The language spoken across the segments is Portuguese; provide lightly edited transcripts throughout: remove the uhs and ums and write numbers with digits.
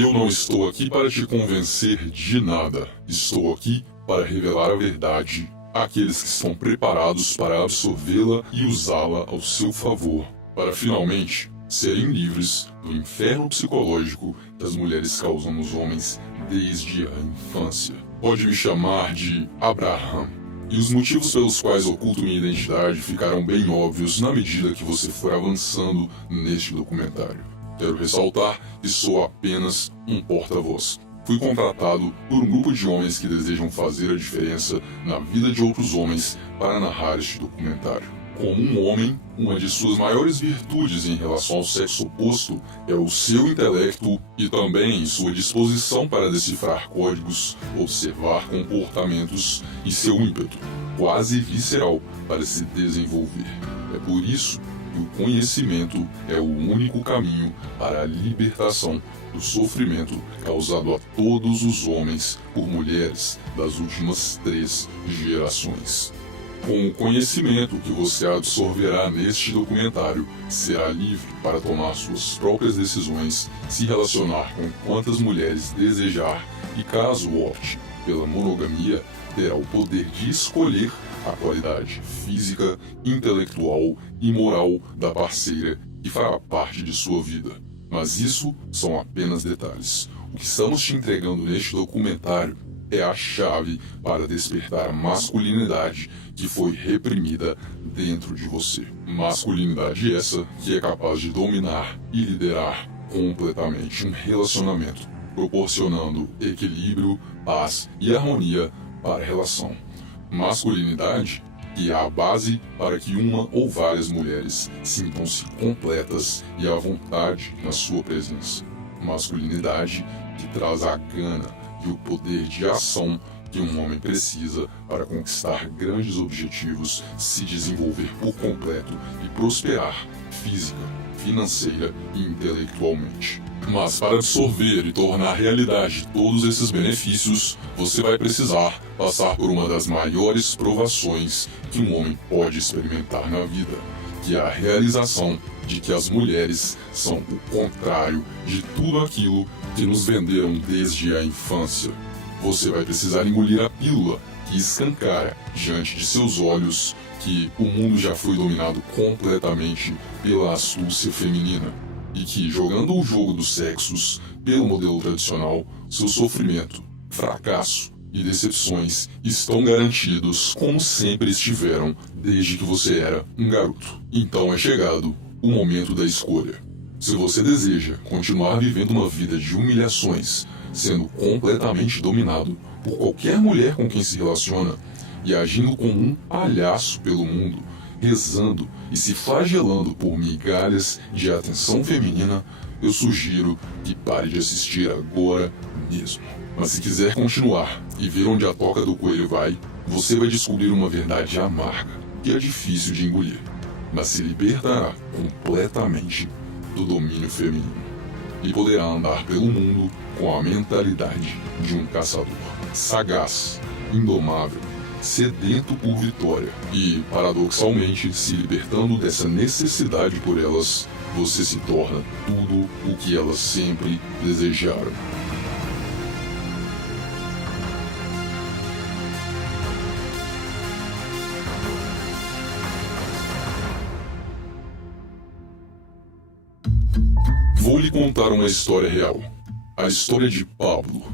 Eu não estou aqui para te convencer de nada. Estou aqui para revelar a verdade àqueles que estão preparados para absorvê-la e usá-la ao seu favor, para finalmente serem livres do inferno psicológico que as mulheres causam nos homens desde a infância. Pode me chamar de Abraham. E os motivos pelos quais oculto minha identidade ficarão bem óbvios na medida que você for avançando neste documentário. Quero ressaltar que sou apenas um porta-voz. Fui contratado por um grupo de homens que desejam fazer a diferença na vida de outros homens para narrar este documentário. Como um homem, uma de suas maiores virtudes em relação ao sexo oposto é o seu intelecto e também sua disposição para decifrar códigos, observar comportamentos e seu ímpeto, quase visceral, para se desenvolver. É por isso que o conhecimento é o único caminho para a libertação do sofrimento causado a todos os homens por mulheres das últimas 3 gerações. Com o conhecimento que você absorverá neste documentário, será livre para tomar suas próprias decisões, se relacionar com quantas mulheres desejar e, caso opte pela monogamia, terá o poder de escolher a qualidade física, intelectual e moral da parceira que fará parte de sua vida. Mas isso são apenas detalhes. O que estamos te entregando neste documentário é a chave para despertar a masculinidade que foi reprimida dentro de você. Masculinidade essa que é capaz de dominar e liderar completamente um relacionamento, proporcionando equilíbrio, paz e harmonia para a relação. Masculinidade que é a base para que uma ou várias mulheres sintam-se completas e à vontade na sua presença. Masculinidade que traz a gana e o poder de ação que um homem precisa para conquistar grandes objetivos, se desenvolver por completo e prosperar física, financeira e intelectualmente. Mas para absorver e tornar realidade todos esses benefícios, você vai precisar passar por uma das maiores provações que um homem pode experimentar na vida, que é a realização de que as mulheres são o contrário de tudo aquilo que nos venderam desde a infância. Você vai precisar engolir a pílula que escancara diante de seus olhos que o mundo já foi dominado completamente pela astúcia feminina e que, jogando o jogo dos sexos pelo modelo tradicional, seu sofrimento, fracasso e decepções estão garantidos como sempre estiveram desde que você era um garoto. Então é chegado o momento da escolha. Se você deseja continuar vivendo uma vida de humilhações, sendo completamente dominado por qualquer mulher com quem se relaciona e agindo como um palhaço pelo mundo, rezando e se flagelando por migalhas de atenção feminina, eu sugiro que pare de assistir agora mesmo. Mas se quiser continuar e ver onde a toca do coelho vai, você vai descobrir uma verdade amarga que é difícil de engolir, mas se libertará completamente do domínio feminino e poderá andar pelo mundo com a mentalidade de um caçador, sagaz, indomável, sedento por vitória e, paradoxalmente, se libertando dessa necessidade por elas, você se torna tudo o que elas sempre desejaram. Vou lhe contar uma história real. A história de Pablo.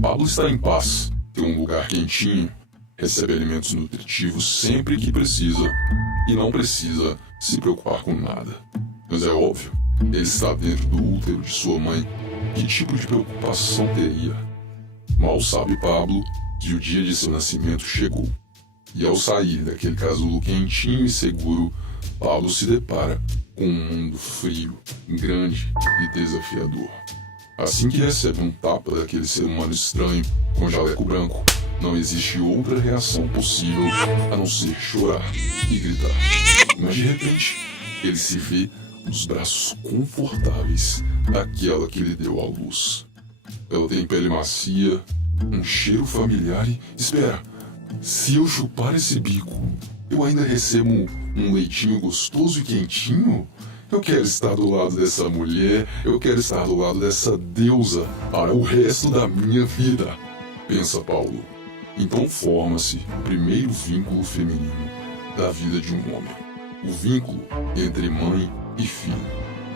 Pablo está em paz, tem um lugar quentinho, recebe alimentos nutritivos sempre que precisa e não precisa se preocupar com nada. Mas é óbvio, ele está dentro do útero de sua mãe. Que tipo de preocupação teria? Mal sabe Pablo que o dia de seu nascimento chegou. E ao sair daquele casulo quentinho e seguro, Pablo se depara com um mundo frio, grande e desafiador. Assim que recebe um tapa daquele ser humano estranho com jaleco branco, não existe outra reação possível a não ser chorar e gritar. Mas de repente, ele se vê nos braços confortáveis daquela que lhe deu a luz. Ela tem pele macia, um cheiro familiar e... Espera! Se eu chupar esse bico, eu ainda recebo um leitinho gostoso e quentinho? Eu quero estar do lado dessa mulher, eu quero estar do lado dessa deusa para o resto da minha vida, pensa Paulo. Então forma-se o primeiro vínculo feminino da vida de um homem. O vínculo entre mãe e filho.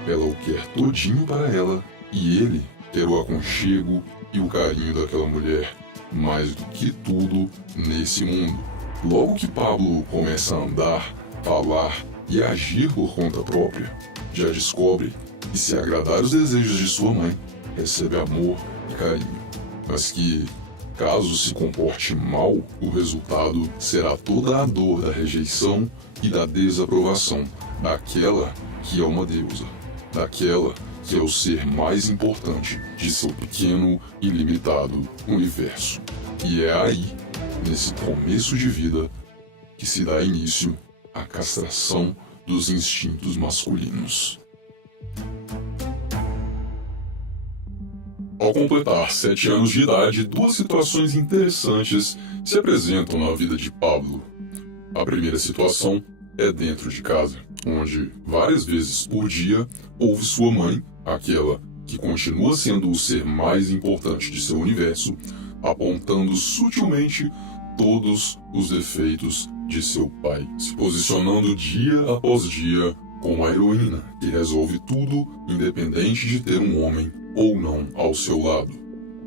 Ela o quer todinho para ela e ele ter o aconchego e o carinho daquela mulher mais do que tudo nesse mundo. Logo que Pablo começa a andar, falar e agir por conta própria, já descobre que se agradar os desejos de sua mãe, recebe amor e carinho, mas que, caso se comporte mal, o resultado será toda a dor da rejeição e da desaprovação daquela que é uma deusa, daquela que é o ser mais importante de seu pequeno e limitado universo. E é aí, nesse começo de vida, que se dá início à castração dos instintos masculinos. Ao completar 7 anos de idade, duas situações interessantes se apresentam na vida de Pablo. A primeira situação é dentro de casa, onde várias vezes por dia ouve sua mãe, aquela que continua sendo o ser mais importante de seu universo, apontando sutilmente todos os defeitos de seu pai, se posicionando dia após dia como a heroína que resolve tudo independente de ter um homem ou não ao seu lado.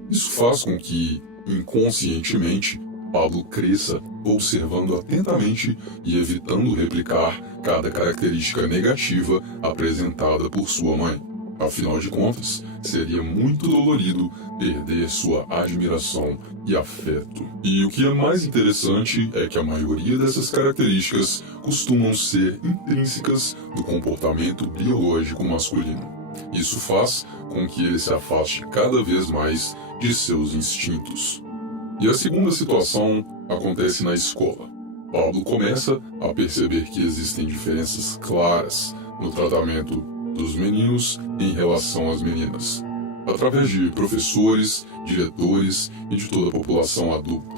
Isso faz com que, inconscientemente, Pablo cresça observando atentamente e evitando replicar cada característica negativa apresentada por sua mãe. Afinal de contas, seria muito dolorido perder sua admiração e afeto. E o que é mais interessante é que a maioria dessas características costumam ser intrínsecas do comportamento biológico masculino. Isso faz com que ele se afaste cada vez mais de seus instintos. E a segunda situação acontece na escola. Pablo começa a perceber que existem diferenças claras no tratamento dos meninos em relação às meninas, através de professores, diretores e de toda a população adulta.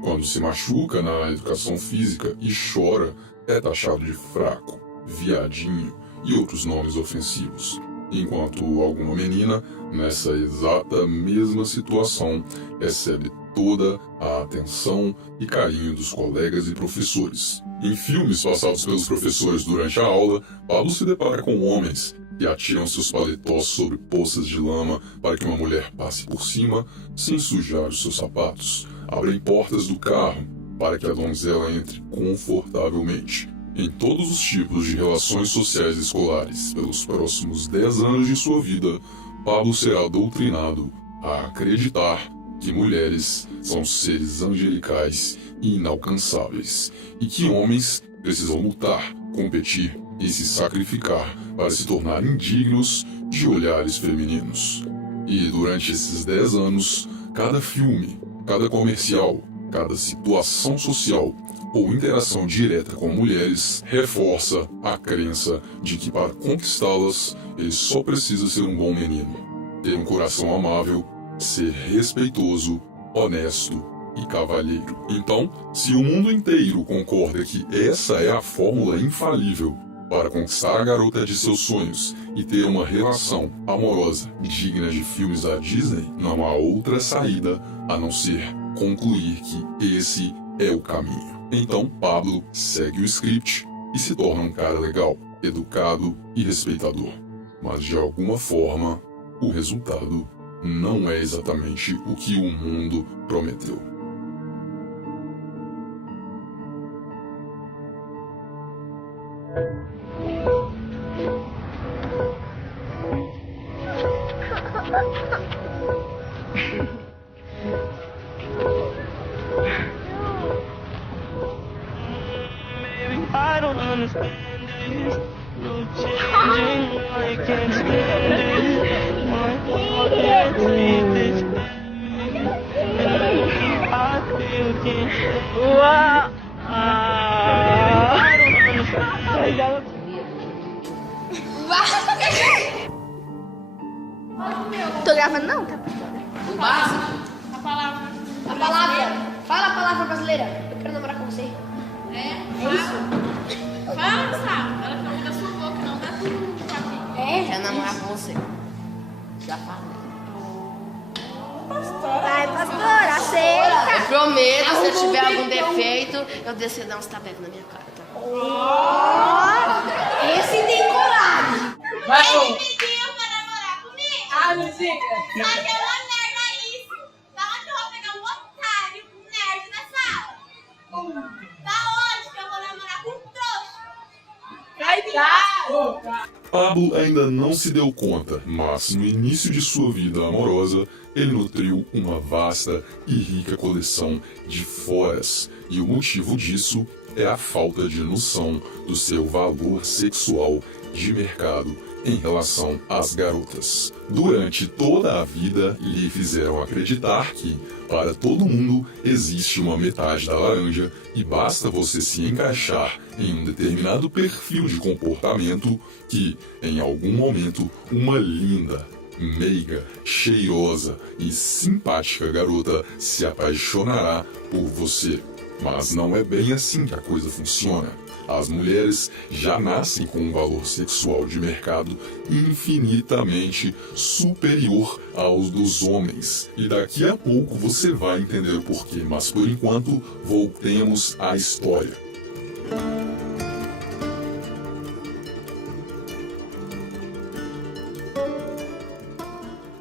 Quando se machuca na educação física e chora, é taxado de fraco, viadinho e outros nomes ofensivos, enquanto alguma menina, nessa exata mesma situação, recebe toda a atenção e carinho dos colegas e professores. Em filmes passados pelos professores durante a aula, Pablo se depara com homens que atiram seus paletós sobre poças de lama para que uma mulher passe por cima sem sujar os seus sapatos. Abrem portas do carro para que a donzela entre confortavelmente. Em todos os tipos de relações sociais escolares, pelos próximos 10 anos de sua vida, Pablo será doutrinado a acreditar que mulheres são seres angelicais e inalcançáveis, e que homens precisam lutar, competir e se sacrificar para se tornar indignos de olhares femininos. E durante esses 10 anos, cada filme, cada comercial, cada situação social ou interação direta com mulheres reforça a crença de que para conquistá-las ele só precisa ser um bom menino, ter um coração amável, ser respeitoso, honesto e cavalheiro. Então, se o mundo inteiro concorda que essa é a fórmula infalível para conquistar a garota de seus sonhos e ter uma relação amorosa digna de filmes da Disney, não há outra saída a não ser concluir que esse é o caminho. Então Pablo segue o script e se torna um cara legal, educado e respeitador. Mas de alguma forma, o resultado não é exatamente o que o mundo prometeu. I don't understand this. No changing, I can't stand it. My heart can't take this. I feel can't stand it. I don't understand. Tô gravando não, tá? O básico. A palavra. A palavra. Fala a palavra brasileira. Eu quero namorar com você. É? É isso? Fala, sabe? Ela falou da sua boca, não da tua. Quero namorar com você. Já falei. Vai, pastor, aceita. Eu prometo, se eu tiver algum defeito, eu descer e dar uns tapecos na minha cara, tá? Esse tem coragem. Vai, Pediu pra namorar comigo. ah, não diga. Só que é uma merda isso. Da onde eu vou pegar um otário, um nerd na sala? Da onde que eu vou namorar com um trouxa? Cai cá. Pablo ainda não se deu conta, mas no início de sua vida amorosa, ele nutriu uma vasta e rica coleção de foras, e o motivo disso é a falta de noção do seu valor sexual de mercado em relação às garotas. Durante toda a vida, lhe fizeram acreditar que, para todo mundo, existe uma metade da laranja e basta você se encaixar em um determinado perfil de comportamento que, em algum momento, uma linda, meiga, cheirosa e simpática garota se apaixonará por você. Mas não é bem assim que a coisa funciona. As mulheres já nascem com um valor sexual de mercado infinitamente superior aos dos homens. E daqui a pouco você vai entender o porquê, mas por enquanto voltemos à história.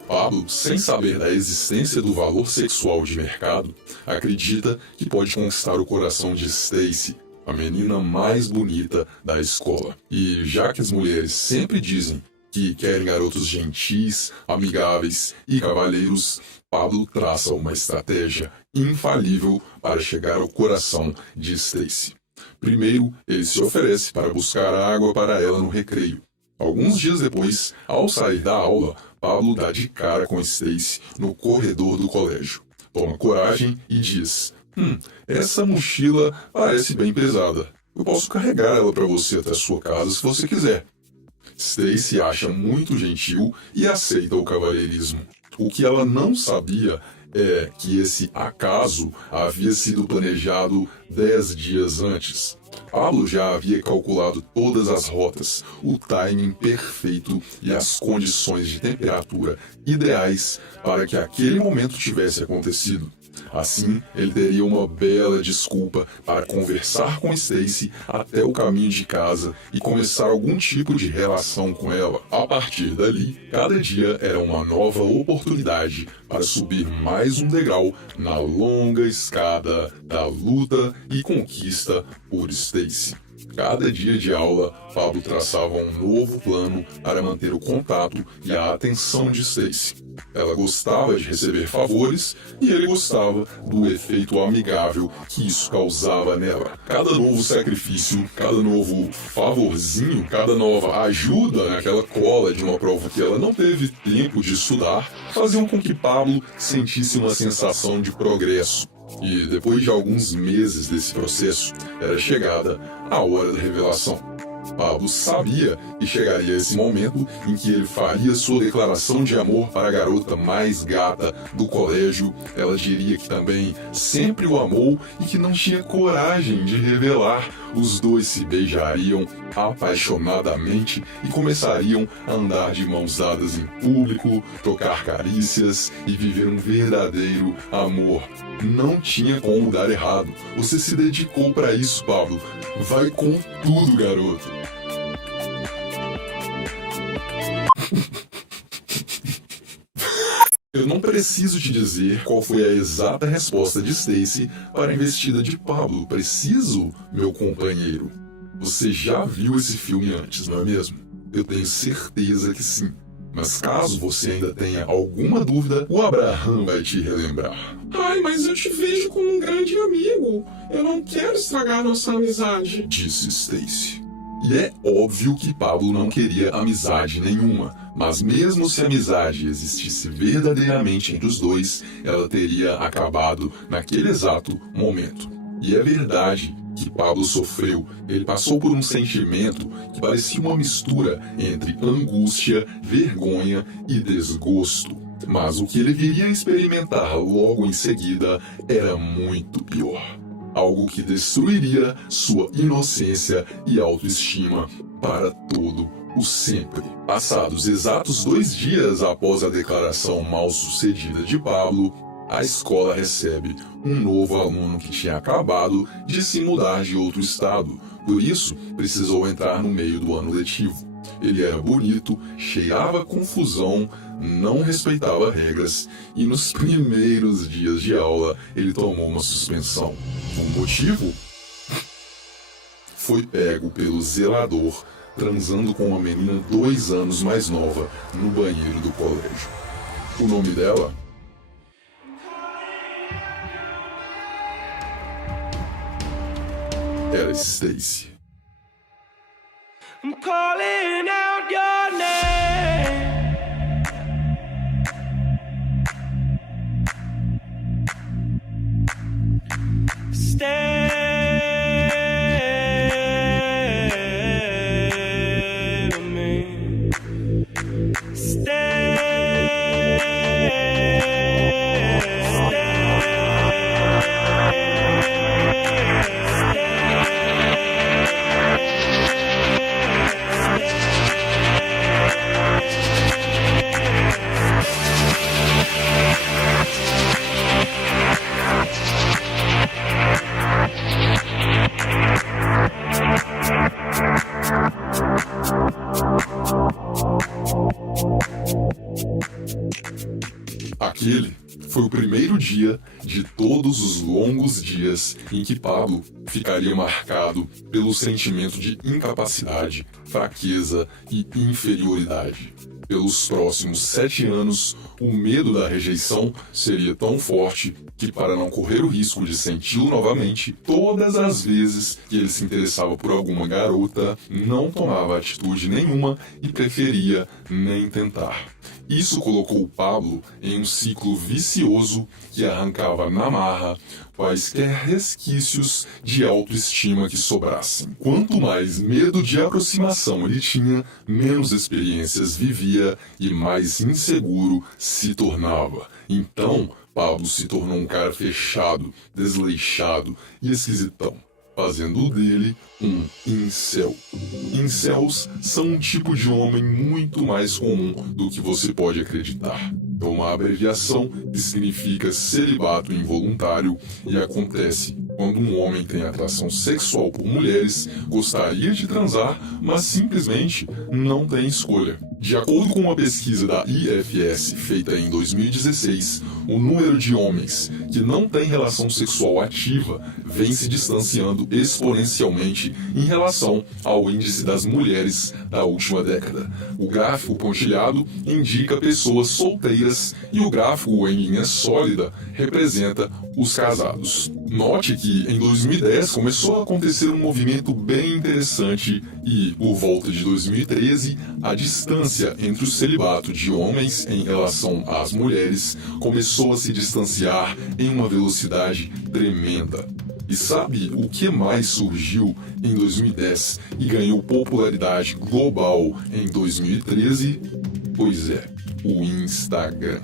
Pablo, sem saber da existência do valor sexual de mercado, acredita que pode conquistar o coração de Stacy, a menina mais bonita da escola. E já que as mulheres sempre dizem que querem garotos gentis, amigáveis e cavalheiros, Pablo traça uma estratégia infalível para chegar ao coração de Stacy. Primeiro, ele se oferece para buscar água para ela no recreio. Alguns dias depois, ao sair da aula, Pablo dá de cara com Stacy no corredor do colégio. Toma coragem e diz: essa mochila parece bem pesada. Eu posso carregar ela para você até sua casa se você quiser. Stacy acha muito gentil e aceita o cavalheirismo. O que ela não sabia é que esse acaso havia sido planejado 10 dias antes. Pablo já havia calculado todas as rotas, o timing perfeito e as condições de temperatura ideais para que aquele momento tivesse acontecido. Assim, ele teria uma bela desculpa para conversar com Stacy até o caminho de casa e começar algum tipo de relação com ela. A partir dali, cada dia era uma nova oportunidade para subir mais um degrau na longa escada da luta e conquista por Stacy. Cada dia de aula, Pablo traçava um novo plano para manter o contato e a atenção de Stacy. Ela gostava de receber favores e ele gostava do efeito amigável que isso causava nela. Cada novo sacrifício, cada novo favorzinho, cada nova ajuda naquela cola de uma prova que ela não teve tempo de estudar, faziam com que Pablo sentisse uma sensação de progresso. E depois de alguns meses desse processo, era chegada a hora da revelação. Pablo sabia que chegaria esse momento em que ele faria sua declaração de amor para a garota mais gata do colégio. Ela diria que também sempre o amou e que não tinha coragem de revelar. Os dois se beijariam apaixonadamente e começariam a andar de mãos dadas em público, trocar carícias e viver um verdadeiro amor. Não tinha como dar errado. Você se dedicou para isso, Pablo. Vai com tudo, garoto. Eu não preciso te dizer qual foi a exata resposta de Stacy para a investida de Pablo. Preciso, meu companheiro? Você já viu esse filme antes, não é mesmo? Eu tenho certeza que sim. Mas caso você ainda tenha alguma dúvida, o Abraham vai te relembrar. Ai, mas eu te vejo como um grande amigo. Eu não quero estragar nossa amizade, disse Stacy. E é óbvio que Pablo não queria amizade nenhuma, mas mesmo se a amizade existisse verdadeiramente entre os dois, ela teria acabado naquele exato momento. E é verdade que Pablo sofreu. Ele passou por um sentimento que parecia uma mistura entre angústia, vergonha e desgosto. Mas o que ele viria a experimentar logo em seguida era muito pior. Algo que destruiria sua inocência e autoestima para todo o sempre. Passados exatos 2 dias após a declaração mal-sucedida de Pablo, a escola recebe um novo aluno que tinha acabado de se mudar de outro estado, por isso precisou entrar no meio do ano letivo. Ele era bonito, cheirava confusão, não respeitava regras e nos primeiros dias de aula ele tomou uma suspensão. O motivo? Foi pego pelo zelador transando com uma menina 2 anos mais nova no banheiro do colégio. O nome dela? Era Stacy. I'm calling out your name. Stay with me. Stay. Aquele foi o primeiro dia de todos os longos dias em que Pablo ficaria marcado pelo sentimento de incapacidade, fraqueza e inferioridade. Pelos próximos 7 anos, o medo da rejeição seria tão forte que, para não correr o risco de senti-lo novamente, todas as vezes que ele se interessava por alguma garota, não tomava atitude nenhuma e preferia nem tentar. Isso colocou Pablo em um ciclo vicioso que arrancava na marra quaisquer resquícios de autoestima que sobrassem. Quanto mais medo de aproximação ele tinha, menos experiências vivia e mais inseguro se tornava. Então, Pablo se tornou um cara fechado, desleixado e esquisitão, fazendo dele um incel. Incels são um tipo de homem muito mais comum do que você pode acreditar. É uma abreviação que significa celibato involuntário e acontece quando um homem tem atração sexual por mulheres, gostaria de transar, mas simplesmente não tem escolha. De acordo com uma pesquisa da IFS feita em 2016, o número de homens que não têm relação sexual ativa vem se distanciando exponencialmente em relação ao índice das mulheres da última década. O gráfico pontilhado indica pessoas solteiras e o gráfico em linha sólida representa os casados. Note que em 2010 começou a acontecer um movimento bem interessante e, por volta de 2013, a distância entre o celibato de homens em relação às mulheres começou a se distanciar em uma velocidade tremenda. E sabe o que mais surgiu em 2010 e ganhou popularidade global em 2013? Pois é, o Instagram.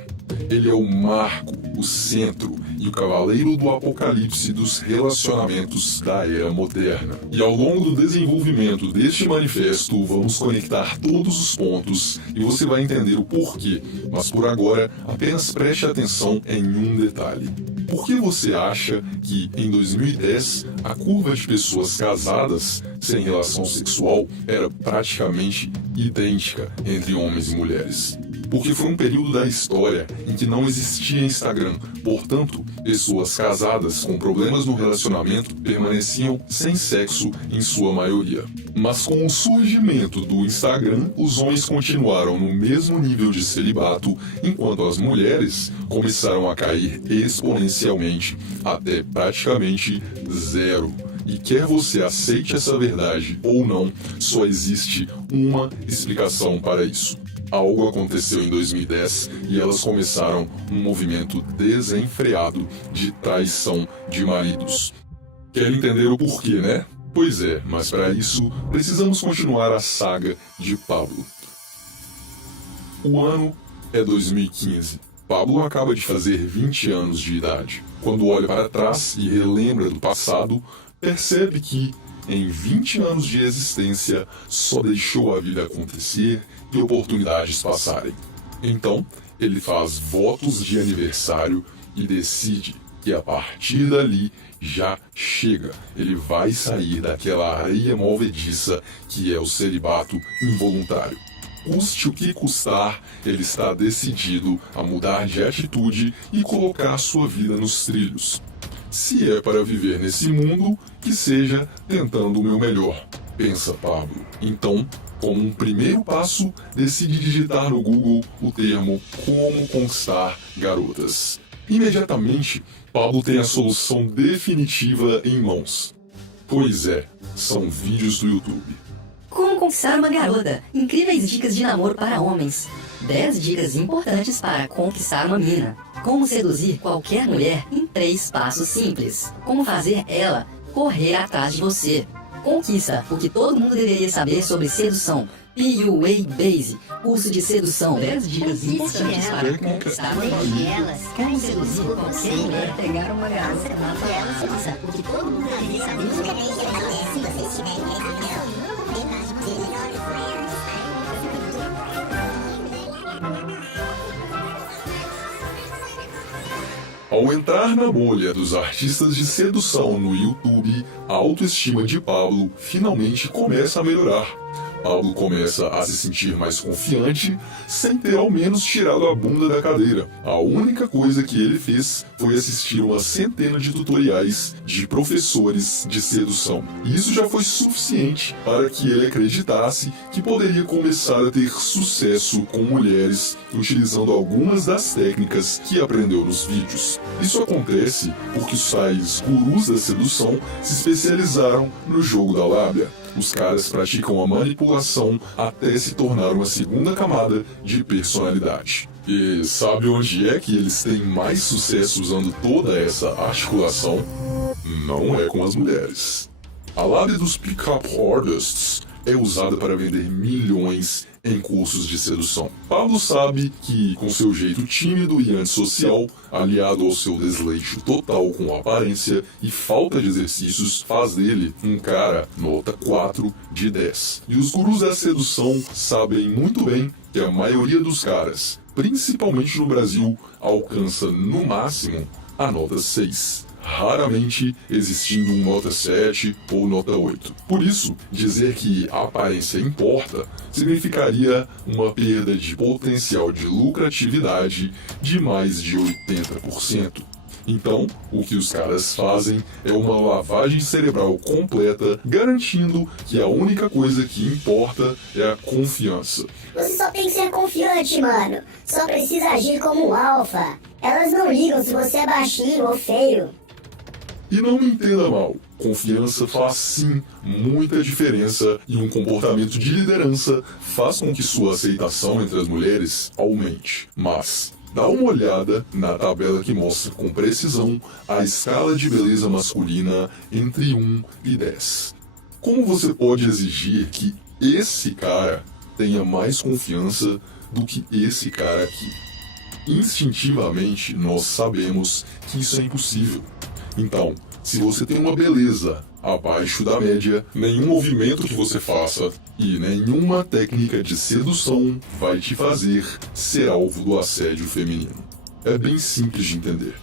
Ele é o marco, o centro e o cavaleiro do apocalipse dos relacionamentos da era moderna. E ao longo do desenvolvimento deste manifesto, vamos conectar todos os pontos e você vai entender o porquê. Mas por agora, apenas preste atenção em um detalhe. Por que você acha que em 2010 a curva de pessoas casadas sem relação sexual era praticamente idêntica entre homens e mulheres? Porque foi um período da história em que não existia Instagram, portanto, pessoas casadas com problemas no relacionamento permaneciam sem sexo em sua maioria. Mas com o surgimento do Instagram, os homens continuaram no mesmo nível de celibato, enquanto as mulheres começaram a cair exponencialmente até praticamente zero. E quer você aceite essa verdade ou não, só existe uma explicação para isso. Algo aconteceu em 2010 e elas começaram um movimento desenfreado de traição de maridos. Quer entender o porquê, né? Pois é, mas para isso precisamos continuar a saga de Pablo. O ano é 2015. Pablo acaba de fazer 20 anos de idade. Quando olha para trás e relembra do passado, percebe que em 20 anos de existência, só deixou a vida acontecer e oportunidades passarem. Então, ele faz votos de aniversário e decide que a partir dali já chega. Ele vai sair daquela areia movediça que é o celibato involuntário. Custe o que custar, ele está decidido a mudar de atitude e colocar sua vida nos trilhos. Se é para viver nesse mundo, que seja tentando o meu melhor, pensa Pablo. Então, como um primeiro passo, decide digitar no Google o termo Como Conquistar Garotas. Imediatamente, Pablo tem a solução definitiva em mãos. Pois é, são vídeos do YouTube. Como conquistar uma garota? Incríveis dicas de namoro para homens. 10 dicas importantes para conquistar uma mina. Como seduzir qualquer mulher em 3 passos simples. Como fazer ela correr atrás de você. Conquista o que todo mundo deveria saber sobre sedução. PUA Base, curso de sedução. 10 dicas importantes para conquistar uma mina. Como seduzir qualquer mulher pegar uma garota. Conquista o que todo mundo deveria saber sobre sedução. Ao entrar na bolha dos artistas de sedução no YouTube, a autoestima de Pablo finalmente começa a melhorar. Pablo começa a se sentir mais confiante, sem ter ao menos tirado a bunda da cadeira. A única coisa que ele fez foi assistir uma centena de tutoriais de professores de sedução. E isso já foi suficiente para que ele acreditasse que poderia começar a ter sucesso com mulheres utilizando algumas das técnicas que aprendeu nos vídeos. Isso acontece porque os tais gurus da sedução se especializaram no jogo da lábia. Os caras praticam a manipulação até se tornar uma segunda camada de personalidade. E sabe onde é que eles têm mais sucesso usando toda essa articulação? Não é com as mulheres. A lábia dos pick-up artists é usada para vender milhões em cursos de sedução. Pablo sabe que, com seu jeito tímido e antissocial, aliado ao seu desleixo total com a aparência e falta de exercícios, faz dele um cara nota 4 de 10. E os gurus da sedução sabem muito bem que a maioria dos caras, principalmente no Brasil, alcança no máximo a nota 6. Raramente existindo um nota 7 ou nota 8. Por isso, dizer que a aparência importa significaria uma perda de potencial de lucratividade de mais de 80%. Então, o que os caras fazem é uma lavagem cerebral completa, garantindo que a única coisa que importa é a confiança. Você só tem que ser confiante, mano. Só precisa agir como um alfa. Elas não ligam se você é baixinho ou feio. E não me entenda mal, confiança faz sim muita diferença e um comportamento de liderança faz com que sua aceitação entre as mulheres aumente. Mas dá uma olhada na tabela que mostra com precisão a escala de beleza masculina entre 1 e 10. Como você pode exigir que esse cara tenha mais confiança do que esse cara aqui? Instintivamente, nós sabemos que isso é impossível. Então, se você tem uma beleza abaixo da média, nenhum movimento que você faça e nenhuma técnica de sedução vai te fazer ser alvo do assédio feminino. É bem simples de entender.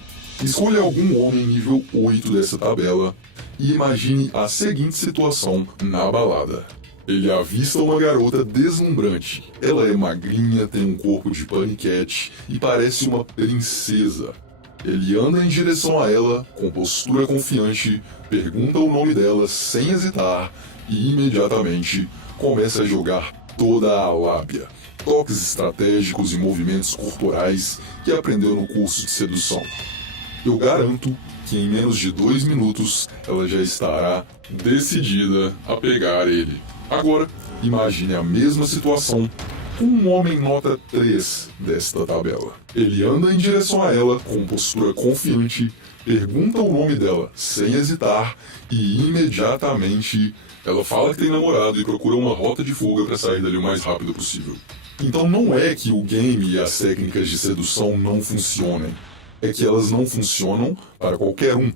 Escolha algum homem nível 8 dessa tabela e imagine a seguinte situação na balada. Ele avista uma garota deslumbrante. Ela é magrinha, tem um corpo de paniquete e parece uma princesa. Ele anda em direção a ela, com postura confiante, pergunta o nome dela sem hesitar e imediatamente começa a jogar toda a lábia, toques estratégicos e movimentos corporais que aprendeu no curso de sedução. Eu garanto que em menos de 2 minutos ela já estará decidida a pegar ele. Agora, imagine a mesma situação com um homem nota 3 desta tabela. Ele anda em direção a ela com postura confiante, pergunta o nome dela sem hesitar e imediatamente ela fala que tem namorado e procura uma rota de fuga para sair dali o mais rápido possível. Então não é que o game e as técnicas de sedução não funcionem, é que elas não funcionam para qualquer um.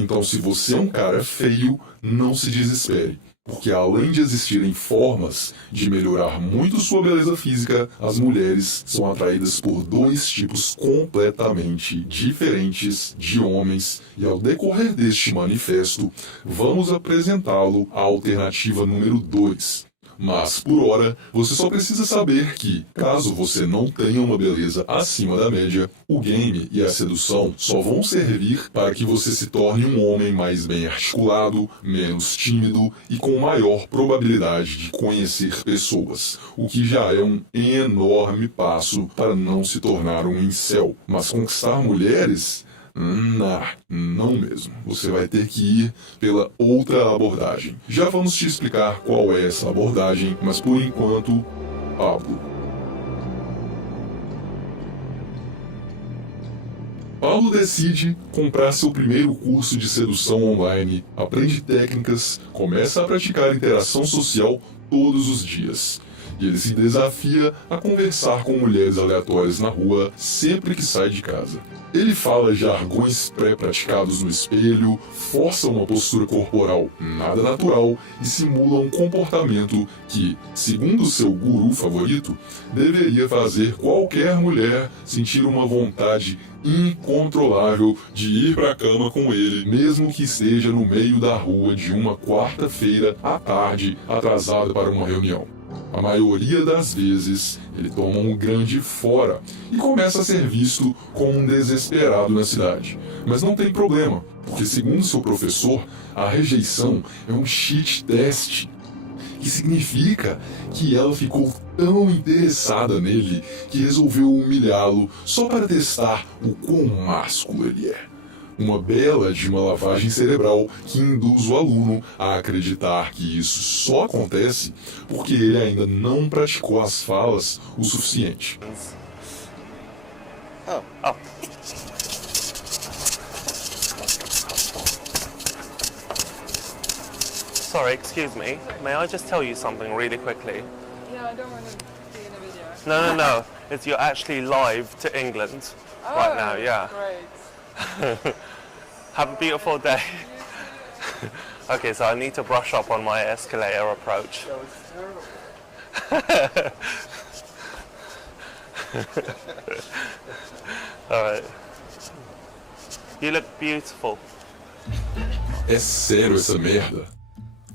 Então, se você é um cara feio, não se desespere. Porque além de existirem formas de melhorar muito sua beleza física, as mulheres são atraídas por dois tipos completamente diferentes de homens. E ao decorrer deste manifesto, vamos apresentá-lo à alternativa número 2. Mas, por hora, você só precisa saber que, caso você não tenha uma beleza acima da média, o game e a sedução só vão servir para que você se torne um homem mais bem articulado, menos tímido e com maior probabilidade de conhecer pessoas, o que já é um enorme passo para não se tornar um incel. Mas conquistar mulheres? Não mesmo. Você vai ter que ir pela outra abordagem. Já vamos te explicar qual é essa abordagem, mas por enquanto, Pablo. Pablo decide comprar seu primeiro curso de sedução online, aprende técnicas, começa a praticar interação social todos os dias. E ele se desafia a conversar com mulheres aleatórias na rua sempre que sai de casa. Ele fala jargões pré-praticados no espelho, força uma postura corporal nada natural e simula um comportamento que, segundo seu guru favorito, deveria fazer qualquer mulher sentir uma vontade incontrolável de ir para a cama com ele, mesmo que esteja no meio da rua de uma quarta-feira à tarde, atrasada para uma reunião. A maioria das vezes, ele toma um grande fora e começa a ser visto como um desesperado na cidade. Mas não tem problema, porque segundo seu professor, a rejeição é um cheat test, que significa que ela ficou tão interessada nele que resolveu humilhá-lo só para testar o quão másculo ele é. Uma bela de uma lavagem cerebral que induz o aluno a acreditar que isso só acontece porque ele ainda não praticou as falas o suficiente. Sorry, excuse me. May I just tell you something really quickly? Yeah, I don't want to be in a video. No. It's you're actually live to England right now, yeah. Great. Have a beautiful day. Okay, so I need to brush up on my escalator approach. Alright. You look beautiful. É sério essa merda?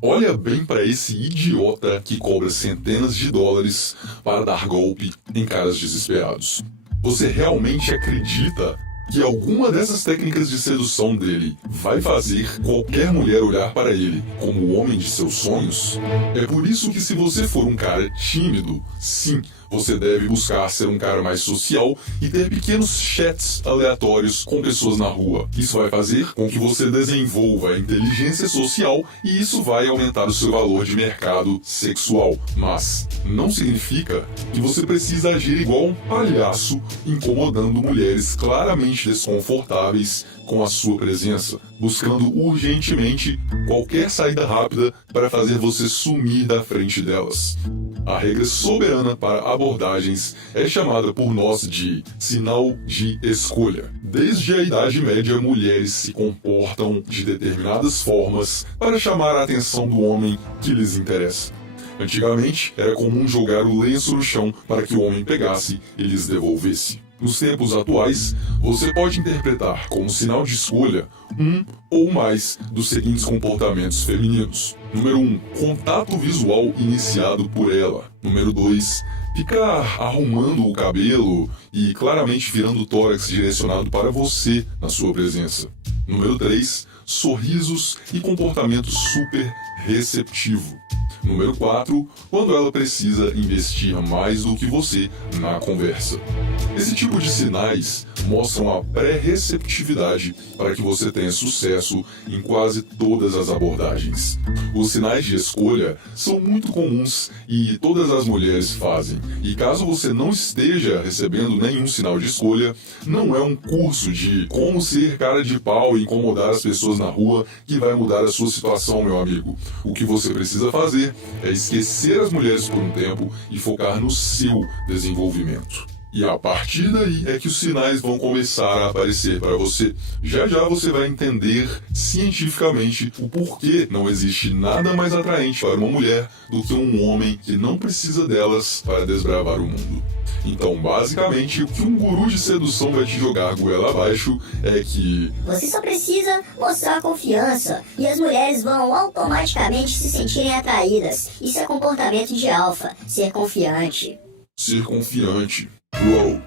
Olha bem para esse idiota que cobra centenas de dólares para dar golpe em caras desesperados. Você realmente acredita que alguma dessas técnicas de sedução dele vai fazer qualquer mulher olhar para ele como o homem de seus sonhos? É por isso que, se você for um cara tímido, sim, você deve buscar ser um cara mais social e ter pequenos chats aleatórios com pessoas na rua. Isso vai fazer com que você desenvolva a inteligência social e isso vai aumentar o seu valor de mercado sexual. Mas não significa que você precisa agir igual um palhaço, incomodando mulheres claramente desconfortáveis com a sua presença, buscando urgentemente qualquer saída rápida para fazer você sumir da frente delas. A regra soberana para abordagens é chamada por nós de sinal de escolha. Desde a Idade Média, mulheres se comportam de determinadas formas para chamar a atenção do homem que lhes interessa. Antigamente, era comum jogar o lenço no chão para que o homem pegasse e lhes devolvesse. Nos tempos atuais, você pode interpretar como sinal de escolha um ou mais dos seguintes comportamentos femininos. Número 1. Contato visual iniciado por ela. Número 2. Ficar arrumando o cabelo e claramente virando o tórax direcionado para você na sua presença. Número 3. Sorrisos e comportamento super receptivo. Número 4, quando ela precisa investir mais do que você na conversa. Esse tipo de sinais mostram a pré-receptividade para que você tenha sucesso em quase todas as abordagens. Os sinais de escolha são muito comuns e todas as mulheres fazem. E caso você não esteja recebendo nenhum sinal de escolha, não é um curso de como ser cara de pau e incomodar as pessoas na rua que vai mudar a sua situação, meu amigo. O que você precisa fazer é esquecer as mulheres por um tempo e focar no seu desenvolvimento. E a partir daí é que os sinais vão começar a aparecer para você. Já já você vai entender cientificamente o porquê não existe nada mais atraente para uma mulher do que um homem que não precisa delas para desbravar o mundo. Então, basicamente, o que um guru de sedução vai te jogar goela abaixo é que você só precisa mostrar confiança e as mulheres vão automaticamente se sentirem atraídas. Isso é comportamento de alfa, ser confiante. Ser confiante. Uou!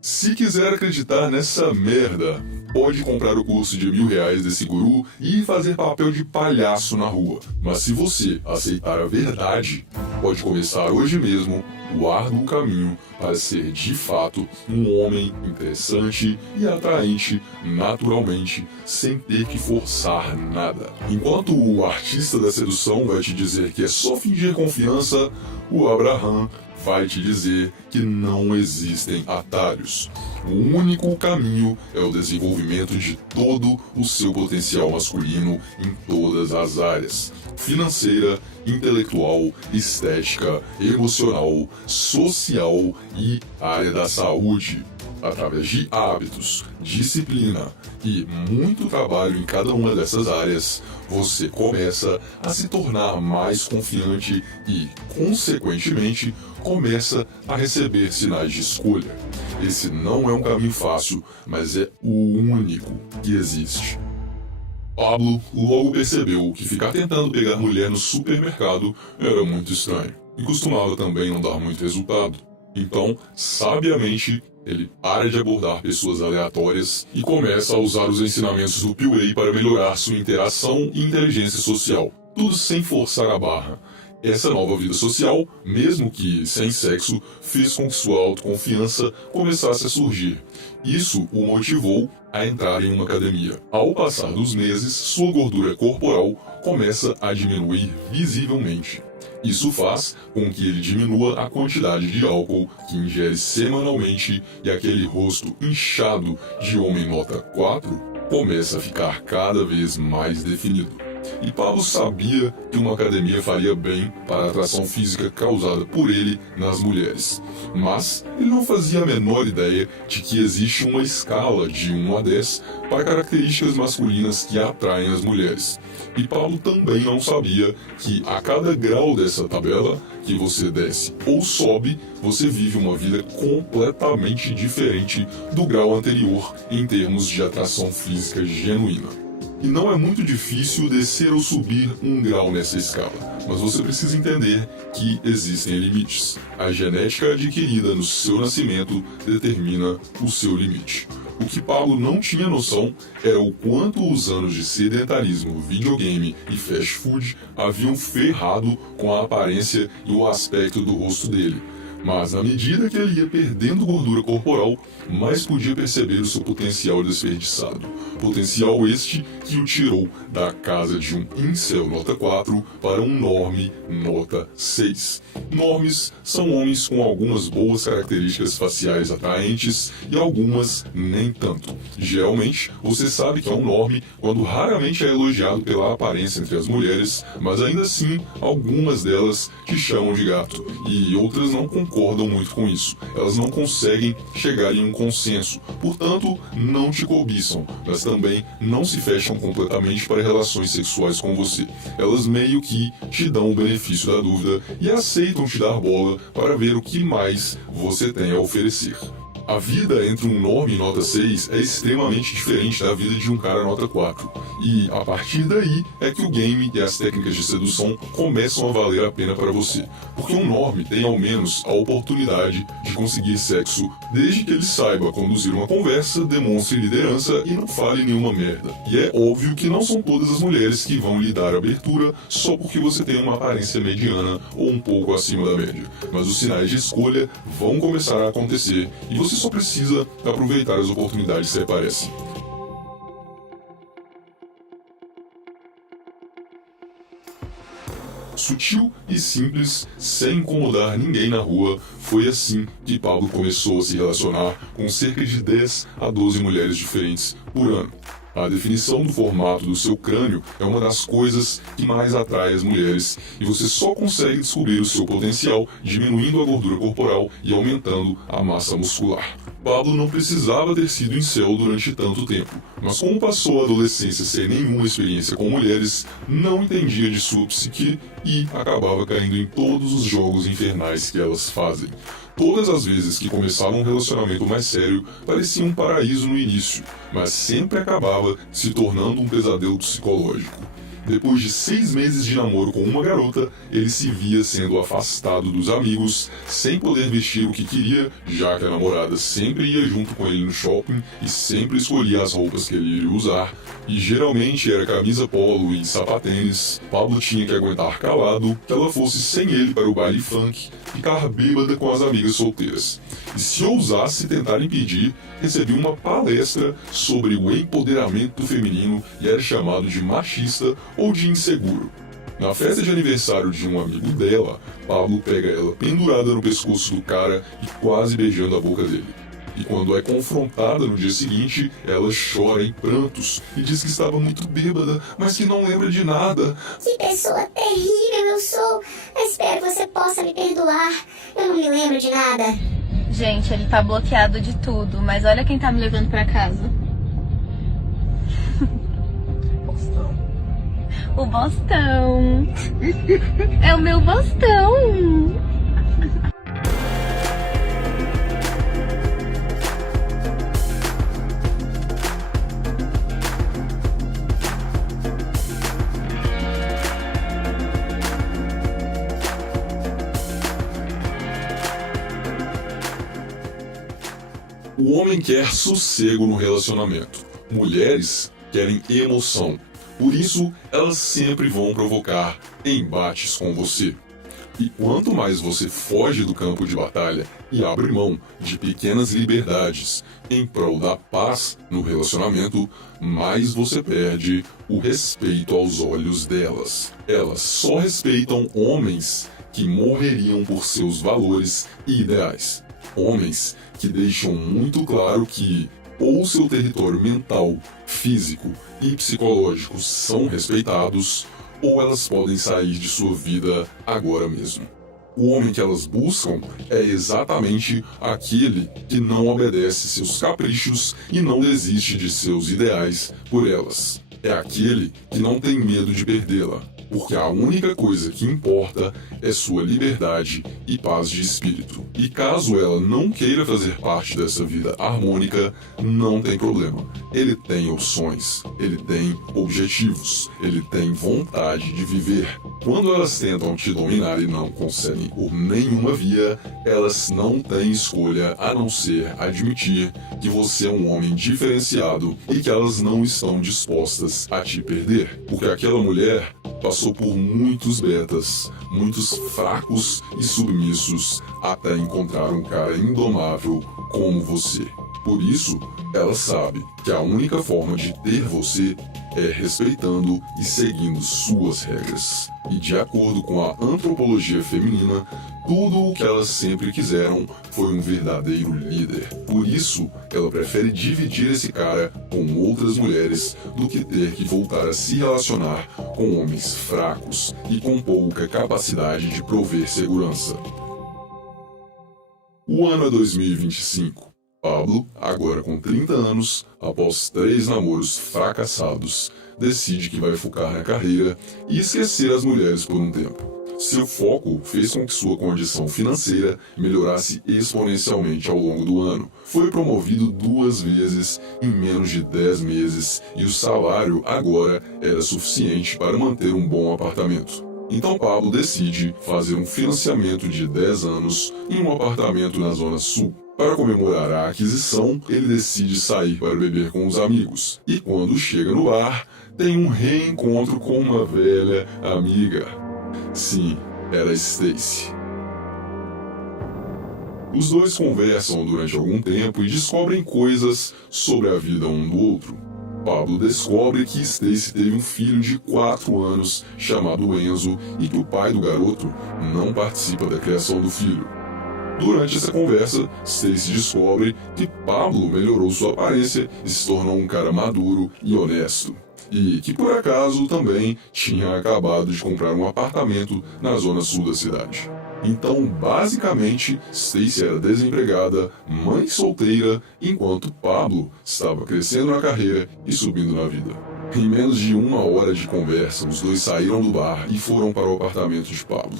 Se quiser acreditar nessa merda, pode comprar o curso de R$1.000 desse guru e fazer papel de palhaço na rua. Mas se você aceitar a verdade, pode começar hoje mesmo o árduo caminho para ser de fato um homem interessante e atraente naturalmente, sem ter que forçar nada. Enquanto o artista da sedução vai te dizer que é só fingir confiança, o Abraham vai te dizer que não existem atalhos. O único caminho é o desenvolvimento de todo o seu potencial masculino em todas as áreas: financeira, intelectual, estética, emocional, social e área da saúde. Através de hábitos, disciplina e muito trabalho em cada uma dessas áreas, você começa a se tornar mais confiante e, consequentemente, começa a receber sinais de escolha. Esse não é um caminho fácil, mas é o único que existe. Pablo logo percebeu que ficar tentando pegar mulher no supermercado era muito estranho e costumava também não dar muito resultado. Então, sabiamente, ele para de abordar pessoas aleatórias e começa a usar os ensinamentos do PUA para melhorar sua interação e inteligência social, tudo sem forçar a barra. Essa nova vida social, mesmo que sem sexo, fez com que sua autoconfiança começasse a surgir. Isso o motivou a entrar em uma academia. Ao passar dos meses, sua gordura corporal começa a diminuir visivelmente. Isso faz com que ele diminua a quantidade de álcool que ingere semanalmente e aquele rosto inchado de homem nota 4 começa a ficar cada vez mais definido. E Pablo sabia que uma academia faria bem para a atração física causada por ele nas mulheres. Mas ele não fazia a menor ideia de que existe uma escala de 1 a 10 para características masculinas que atraem as mulheres. E Pablo também não sabia que a cada grau dessa tabela que você desce ou sobe, você vive uma vida completamente diferente do grau anterior em termos de atração física genuína. E não é muito difícil descer ou subir um grau nessa escala, mas você precisa entender que existem limites. A genética adquirida no seu nascimento determina o seu limite. O que Pablo não tinha noção era o quanto os anos de sedentarismo, videogame e fast food haviam ferrado com a aparência e o aspecto do rosto dele. Mas à medida que ele ia perdendo gordura corporal, mais podia perceber o seu potencial desperdiçado. Potencial este que o tirou da casa de um incel nota 4 para um norme nota 6. Normes são homens com algumas boas características faciais atraentes e algumas nem tanto. Geralmente, você sabe que é um norme quando raramente é elogiado pela aparência entre as mulheres, mas ainda assim, algumas delas te chamam de gato e outras não concordam muito com isso. Elas não conseguem chegar em um consenso, portanto, não te cobiçam, mas também não se fecham completamente para relações sexuais com você. Elas meio que te dão o benefício da dúvida e aceitam te dar bola para ver o que mais você tem a oferecer. A vida entre um norme nota 6 é extremamente diferente da vida de um cara nota 4. E a partir daí é que o game e as técnicas de sedução começam a valer a pena para você. Porque um norme tem ao menos a oportunidade de conseguir sexo desde que ele saiba conduzir uma conversa, demonstre liderança e não fale nenhuma merda. E é óbvio que não são todas as mulheres que vão lhe dar abertura só porque você tem uma aparência mediana ou um pouco acima da média. Mas os sinais de escolha vão começar a acontecer e você só precisa aproveitar as oportunidades que aparecem. Sutil e simples, sem incomodar ninguém na rua, foi assim que Pablo começou a se relacionar com cerca de 10 a 12 mulheres diferentes por ano. A definição do formato do seu crânio é uma das coisas que mais atrai as mulheres, e você só consegue descobrir o seu potencial diminuindo a gordura corporal e aumentando a massa muscular. Pablo não precisava ter sido incel durante tanto tempo, mas como passou a adolescência sem nenhuma experiência com mulheres, não entendia de sua psique e acabava caindo em todos os jogos infernais que elas fazem. Todas as vezes que começava um relacionamento mais sério, parecia um paraíso no início, mas sempre acabava se tornando um pesadelo psicológico. Depois de 6 meses de namoro com uma garota, ele se via sendo afastado dos amigos, sem poder vestir o que queria, já que a namorada sempre ia junto com ele no shopping e sempre escolhia as roupas que ele iria usar, e geralmente era camisa polo e sapatênis. Pablo tinha que aguentar calado que ela fosse sem ele para o baile funk, ficar bêbada com as amigas solteiras. E se ousasse tentar impedir, recebia uma palestra sobre o empoderamento feminino e era chamado de machista ou de inseguro. Na festa de aniversário de um amigo dela, Pablo pega ela pendurada no pescoço do cara e quase beijando a boca dele. E quando é confrontada no dia seguinte, ela chora em prantos e diz que estava muito bêbada, mas que não lembra de nada. Que pessoa terrível eu sou! Eu espero que você possa me perdoar. Eu não me lembro de nada. Gente, ele tá bloqueado de tudo, mas olha quem tá me levando pra casa. O Bostão. É o meu Bostão. O homem quer sossego no relacionamento. Mulheres querem emoção. Por isso, elas sempre vão provocar embates com você. E quanto mais você foge do campo de batalha e abre mão de pequenas liberdades em prol da paz no relacionamento, mais você perde o respeito aos olhos delas. Elas só respeitam homens que morreriam por seus valores e ideais. Homens que deixam muito claro que ou seu território mental, físico e psicológico são respeitados, ou elas podem sair de sua vida agora mesmo. O homem que elas buscam é exatamente aquele que não obedece seus caprichos e não desiste de seus ideais por elas. É aquele que não tem medo de perdê-la, porque a única coisa que importa é sua liberdade e paz de espírito. E caso ela não queira fazer parte dessa vida harmônica, não tem problema. Ele tem opções, ele tem objetivos, ele tem vontade de viver. Quando elas tentam te dominar e não conseguem por nenhuma via, elas não têm escolha a não ser admitir que você é um homem diferenciado e que elas não estão dispostas a te perder. Porque aquela mulher passou por muitos betas, muitos fracos e submissos, até encontrar um cara indomável como você. Por isso, ela sabe que a única forma de ter você é respeitando e seguindo suas regras. E de acordo com a antropologia feminina, tudo o que elas sempre quiseram foi um verdadeiro líder. Por isso, ela prefere dividir esse cara com outras mulheres do que ter que voltar a se relacionar com homens fracos e com pouca capacidade de prover segurança. O ano é 2025. Pablo, agora com 30 anos, após 3 namoros fracassados, decide que vai focar na carreira e esquecer as mulheres por um tempo. Seu foco fez com que sua condição financeira melhorasse exponencialmente ao longo do ano. Foi promovido 2 vezes em menos de 10 meses e o salário agora era suficiente para manter um bom apartamento. Então Pablo decide fazer um financiamento de 10 anos em um apartamento na Zona Sul. Para comemorar a aquisição, ele decide sair para beber com os amigos. E quando chega no bar, tem um reencontro com uma velha amiga. Sim, era Stacy. Os dois conversam durante algum tempo e descobrem coisas sobre a vida um do outro. Pablo descobre que Stacy teve um filho de 4 anos chamado Enzo e que o pai do garoto não participa da criação do filho. Durante essa conversa, Stacy descobre que Pablo melhorou sua aparência e se tornou um cara maduro e honesto. E que por acaso também tinha acabado de comprar um apartamento na zona sul da cidade. Então, basicamente, Stacy era desempregada, mãe solteira, enquanto Pablo estava crescendo na carreira e subindo na vida. Em menos de 1 hora de conversa, os dois saíram do bar e foram para o apartamento de Pablo.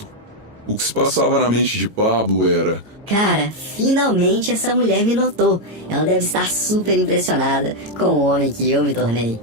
O que se passava na mente de Pablo era: cara, finalmente essa mulher me notou. Ela deve estar super impressionada com o homem que eu me tornei.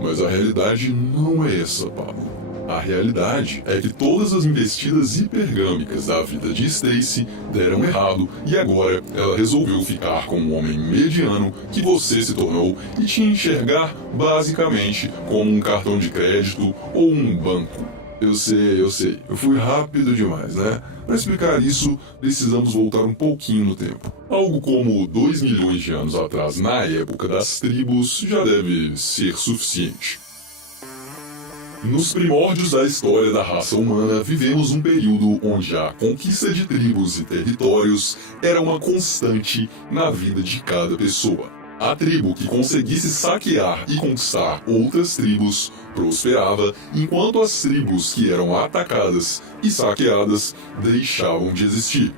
Mas a realidade não é essa, Pablo. A realidade é que todas as investidas hipergâmicas da vida de Stacy deram errado e agora ela resolveu ficar com um homem mediano que você se tornou e te enxergar basicamente como um cartão de crédito ou um banco. Eu sei, eu fui rápido demais, né? Para explicar isso, precisamos voltar um pouquinho no tempo. Algo como 2 milhões de anos atrás, na época das tribos, já deve ser suficiente. Nos primórdios da história da raça humana, vivemos um período onde a conquista de tribos e territórios era uma constante na vida de cada pessoa. A tribo que conseguisse saquear e conquistar outras tribos prosperava, enquanto as tribos que eram atacadas e saqueadas deixavam de existir.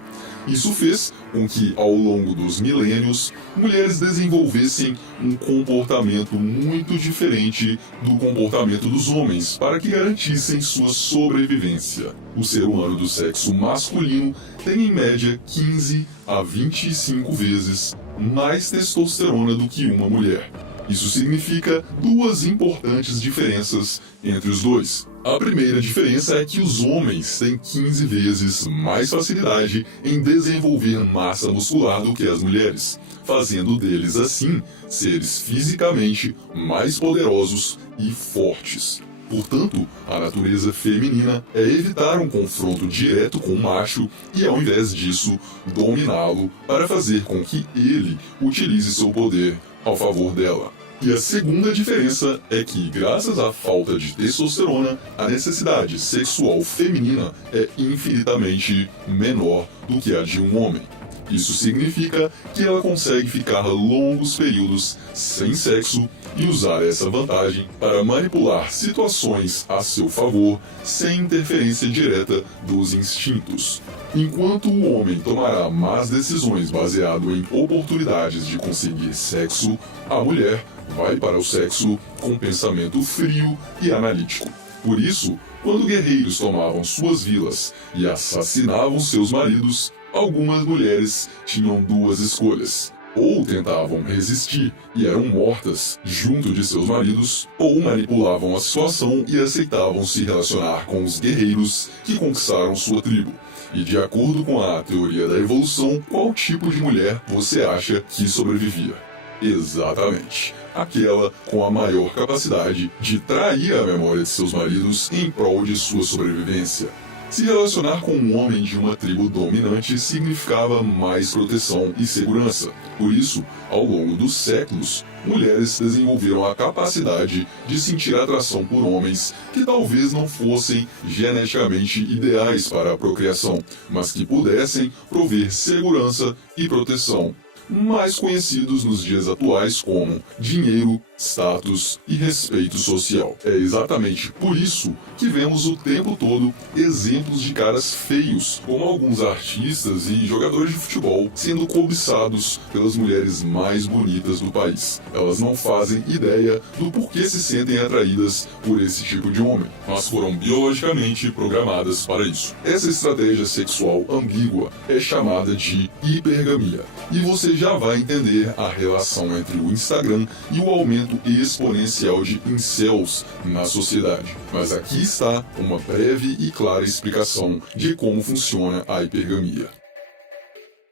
Isso fez com que, ao longo dos milênios, mulheres desenvolvessem um comportamento muito diferente do comportamento dos homens para que garantissem sua sobrevivência. O ser humano do sexo masculino tem em média 15 a 25 vezes mais testosterona do que uma mulher. Isso significa 2 importantes diferenças entre os dois. A primeira diferença é que os homens têm 15 vezes mais facilidade em desenvolver massa muscular do que as mulheres, fazendo deles, assim, seres fisicamente mais poderosos e fortes. Portanto, a natureza feminina é evitar um confronto direto com o macho e, ao invés disso, dominá-lo para fazer com que ele utilize seu poder ao favor dela. E a segunda diferença é que, graças à falta de testosterona, a necessidade sexual feminina é infinitamente menor do que a de um homem. Isso significa que ela consegue ficar longos períodos sem sexo e usar essa vantagem para manipular situações a seu favor sem interferência direta dos instintos. Enquanto o homem tomará más decisões baseado em oportunidades de conseguir sexo, a mulher vai para o sexo com pensamento frio e analítico. Por isso, quando guerreiros tomavam suas vilas e assassinavam seus maridos, algumas mulheres tinham 2 escolhas. Ou tentavam resistir e eram mortas junto de seus maridos, ou manipulavam a situação e aceitavam se relacionar com os guerreiros que conquistaram sua tribo. E de acordo com a teoria da evolução, qual tipo de mulher você acha que sobrevivia? Exatamente, aquela com a maior capacidade de trair a memória de seus maridos em prol de sua sobrevivência. Se relacionar com um homem de uma tribo dominante significava mais proteção e segurança. Por isso, ao longo dos séculos, mulheres desenvolveram a capacidade de sentir atração por homens que talvez não fossem geneticamente ideais para a procriação, mas que pudessem prover segurança e proteção, mais conhecidos nos dias atuais como dinheiro, status e respeito social. É exatamente por isso que vemos o tempo todo exemplos de caras feios, como alguns artistas e jogadores de futebol, sendo cobiçados pelas mulheres mais bonitas do país. Elas não fazem ideia do porquê se sentem atraídas por esse tipo de homem, mas foram biologicamente programadas para isso. Essa estratégia sexual ambígua é chamada de hipergamia, e você já vai entender a relação entre o Instagram e o aumento exponencial de incels na sociedade. Mas aqui está uma breve e clara explicação de como funciona a hipergamia.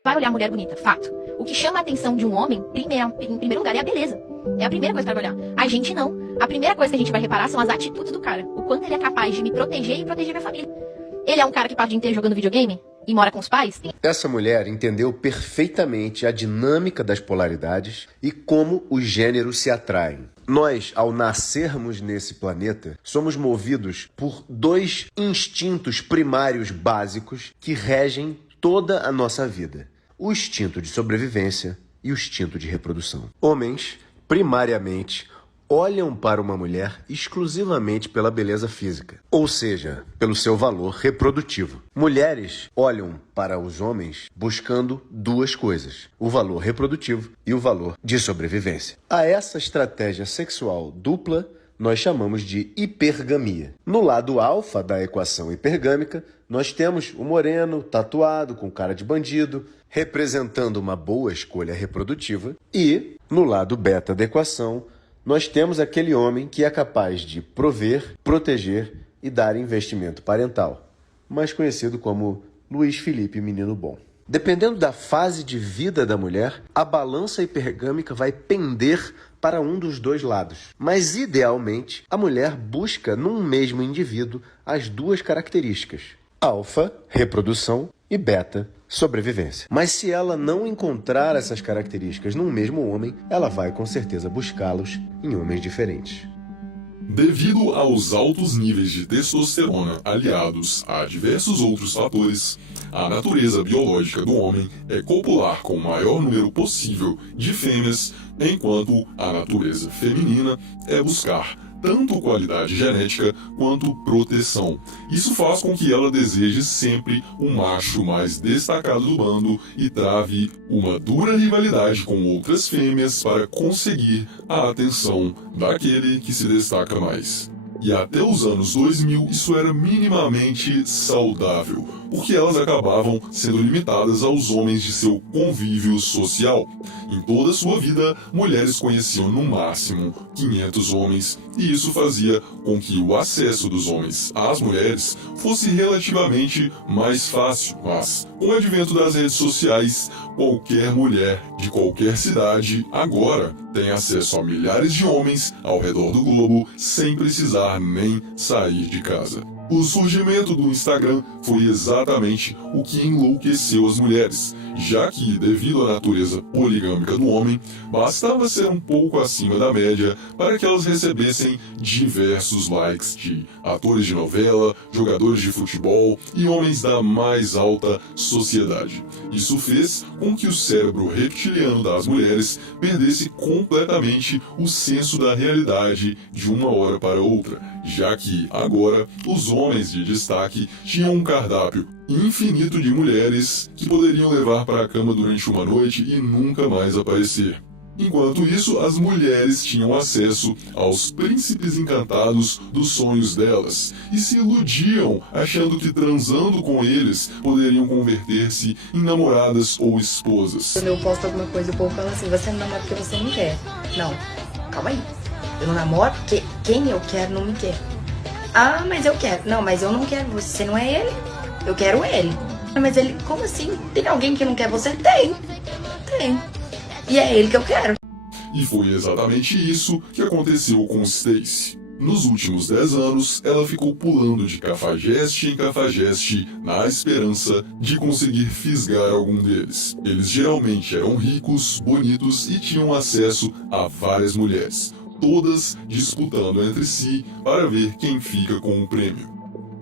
Vai olhar mulher bonita, fato. O que chama a atenção de um homem, em primeiro lugar, é a beleza. É a primeira coisa que vai olhar. A gente não. A primeira coisa que a gente vai reparar são as atitudes do cara. O quanto ele é capaz de me proteger e proteger minha família. Ele é um cara que passa o dia inteiro jogando videogame e mora com os pais? Essa mulher entendeu perfeitamente a dinâmica das polaridades e como os gêneros se atraem. Nós, ao nascermos nesse planeta, somos movidos por 2 instintos primários básicos que regem toda a nossa vida: o instinto de sobrevivência e o instinto de reprodução. Homens, primariamente, olham para uma mulher exclusivamente pela beleza física, ou seja, pelo seu valor reprodutivo. Mulheres olham para os homens buscando duas coisas: o valor reprodutivo e o valor de sobrevivência. A essa estratégia sexual dupla nós chamamos de hipergamia. No lado alfa da equação hipergâmica, nós temos o moreno, tatuado, com cara de bandido, representando uma boa escolha reprodutiva, e no lado beta da equação, nós temos aquele homem que é capaz de prover, proteger e dar investimento parental, mais conhecido como Luiz Felipe Menino Bom. Dependendo da fase de vida da mulher, a balança hipergâmica vai pender para um dos dois lados. Mas, idealmente, a mulher busca num mesmo indivíduo as duas características: alfa, reprodução, e beta, sobrevivência. Mas se ela não encontrar essas características num mesmo homem, ela vai com certeza buscá-los em homens diferentes. Devido aos altos níveis de testosterona aliados a diversos outros fatores, a natureza biológica do homem é copular com o maior número possível de fêmeas, enquanto a natureza feminina é buscar tanto qualidade genética quanto proteção. Isso faz com que ela deseje sempre o macho mais destacado do bando e trave uma dura rivalidade com outras fêmeas para conseguir a atenção daquele que se destaca mais. E até os anos 2000 isso era minimamente saudável, porque elas acabavam sendo limitadas aos homens de seu convívio social. Em toda a sua vida, mulheres conheciam no máximo 500 homens, e isso fazia com que o acesso dos homens às mulheres fosse relativamente mais fácil. Mas, com o advento das redes sociais, qualquer mulher de qualquer cidade agora tem acesso a milhares de homens ao redor do globo sem precisar nem sair de casa. O surgimento do Instagram foi exatamente o que enlouqueceu as mulheres, já que, devido à natureza poligâmica do homem, bastava ser um pouco acima da média para que elas recebessem diversos likes de atores de novela, jogadores de futebol e homens da mais alta sociedade. Isso fez com que o cérebro reptiliano das mulheres perdesse completamente o senso da realidade de uma hora para outra, já que agora os homens de destaque tinham um cardápio infinito de mulheres que poderiam levar para a cama durante uma noite e nunca mais aparecer. Enquanto isso, as mulheres tinham acesso aos príncipes encantados dos sonhos delas e se iludiam achando que transando com eles poderiam converter-se em namoradas ou esposas. Quando eu posto alguma coisa, o povo fala assim: você não namora porque você não quer. Não, calma aí. Eu não namoro porque quem eu quero não me quer. Ah, mas eu quero. Não, mas eu não quero você, não é ele. Eu quero ele. Mas ele, como assim? Tem alguém que não quer você? Tem. E é ele que eu quero. E foi exatamente isso que aconteceu com Stacy. Nos últimos 10 anos, ela ficou pulando de cafajeste em cafajeste na esperança de conseguir fisgar algum deles. Eles geralmente eram ricos, bonitos e tinham acesso a várias mulheres, todas disputando entre si para ver quem fica com o prêmio.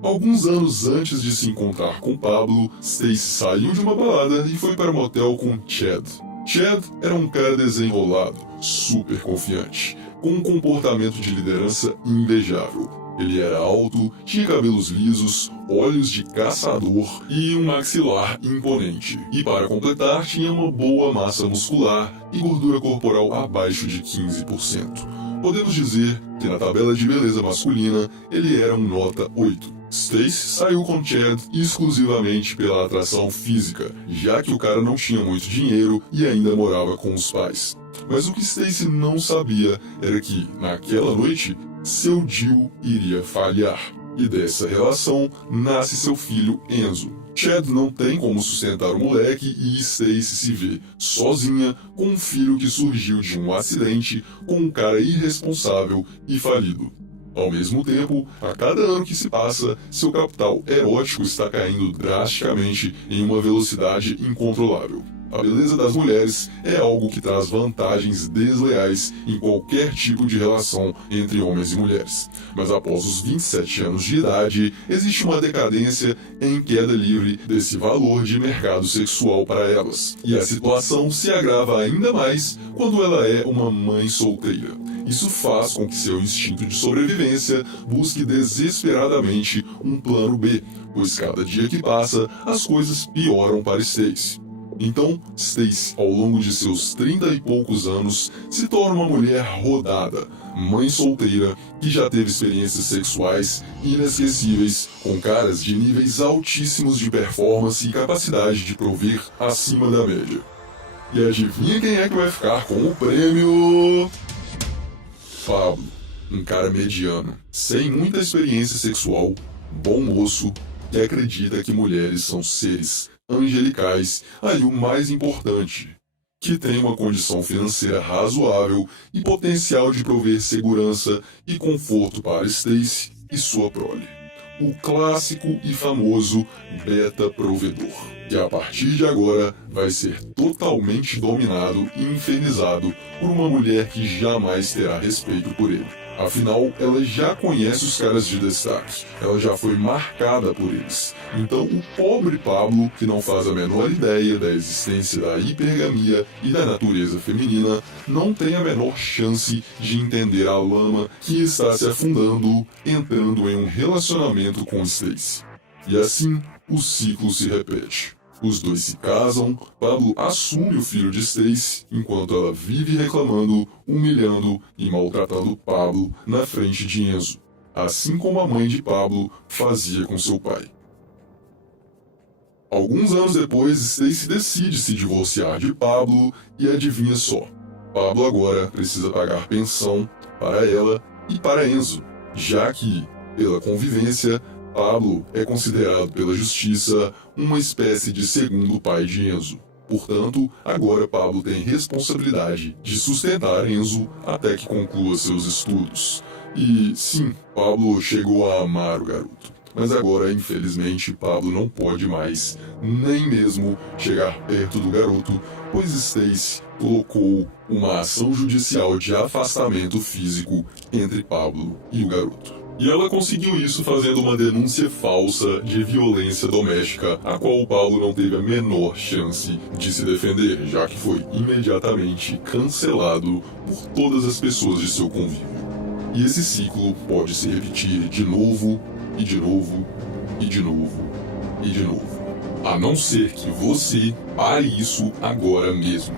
Alguns anos antes de se encontrar com Pablo, Stacy saiu de uma balada e foi para um motel com Chad. Chad era um cara desenrolado, super confiante, com um comportamento de liderança invejável. Ele era alto, tinha cabelos lisos, olhos de caçador e um maxilar imponente. E para completar, tinha uma boa massa muscular e gordura corporal abaixo de 15%. Podemos dizer que na tabela de beleza masculina, ele era um nota 8. Stacy saiu com Chad exclusivamente pela atração física, já que o cara não tinha muito dinheiro e ainda morava com os pais. Mas o que Stacy não sabia era que, naquela noite, seu deal iria falhar. E dessa relação nasce seu filho Enzo. Chad não tem como sustentar o moleque e Stacy se vê sozinha com um filho que surgiu de um acidente com um cara irresponsável e falido. Ao mesmo tempo, a cada ano que se passa, seu capital erótico está caindo drasticamente em uma velocidade incontrolável. A beleza das mulheres é algo que traz vantagens desleais em qualquer tipo de relação entre homens e mulheres. Mas após os 27 anos de idade, existe uma decadência em queda livre desse valor de mercado sexual para elas. E a situação se agrava ainda mais quando ela é uma mãe solteira. Isso faz com que seu instinto de sobrevivência busque desesperadamente um plano B, pois cada dia que passa, as coisas pioram para Stacy. Então, Stacy, ao longo de seus 30 e poucos anos, se torna uma mulher rodada, mãe solteira, que já teve experiências sexuais inesquecíveis, com caras de níveis altíssimos de performance e capacidade de prover acima da média. E adivinha quem é que vai ficar com o prêmio? Pablo, um cara mediano, sem muita experiência sexual, bom moço, que acredita que mulheres são seres angelicais, aí o mais importante, que tem uma condição financeira razoável e potencial de prover segurança e conforto para Stacy e sua prole. O clássico e famoso beta provedor, que a partir de agora vai ser totalmente dominado e infernizado por uma mulher que jamais terá respeito por ele. Afinal, ela já conhece os caras de destaque, ela já foi marcada por eles. Então, o pobre Pablo, que não faz a menor ideia da existência da hipergamia e da natureza feminina, não tem a menor chance de entender a lama que está se afundando, entrando em um relacionamento com Stacy. E assim, o ciclo se repete. Os dois se casam, Pablo assume o filho de Stacy, enquanto ela vive reclamando, humilhando e maltratando Pablo na frente de Enzo, assim como a mãe de Pablo fazia com seu pai. Alguns anos depois, Stacy decide se divorciar de Pablo e adivinha só, Pablo agora precisa pagar pensão para ela e para Enzo, já que, pela convivência, Pablo é considerado pela justiça uma espécie de segundo pai de Enzo. Portanto, agora Pablo tem responsabilidade de sustentar Enzo até que conclua seus estudos. E sim, Pablo chegou a amar o garoto. Mas agora, infelizmente, Pablo não pode mais nem mesmo chegar perto do garoto, pois Stacy colocou uma ação judicial de afastamento físico entre Pablo e o garoto. E ela conseguiu isso fazendo uma denúncia falsa de violência doméstica, a qual o Pablo não teve a menor chance de se defender, já que foi imediatamente cancelado por todas as pessoas de seu convívio. E esse ciclo pode se repetir de novo, e de novo, e de novo, e de novo. A não ser que você pare isso agora mesmo.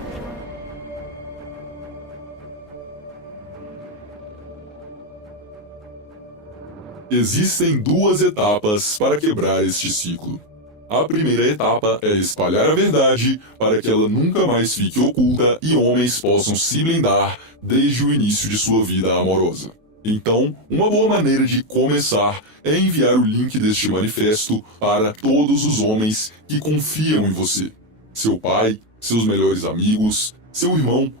Existem duas etapas para quebrar este ciclo. A primeira etapa é espalhar a verdade para que ela nunca mais fique oculta e homens possam se blindar desde o início de sua vida amorosa. Então, uma boa maneira de começar é enviar o link deste manifesto para todos os homens que confiam em você. Seu pai, seus melhores amigos, seu irmão.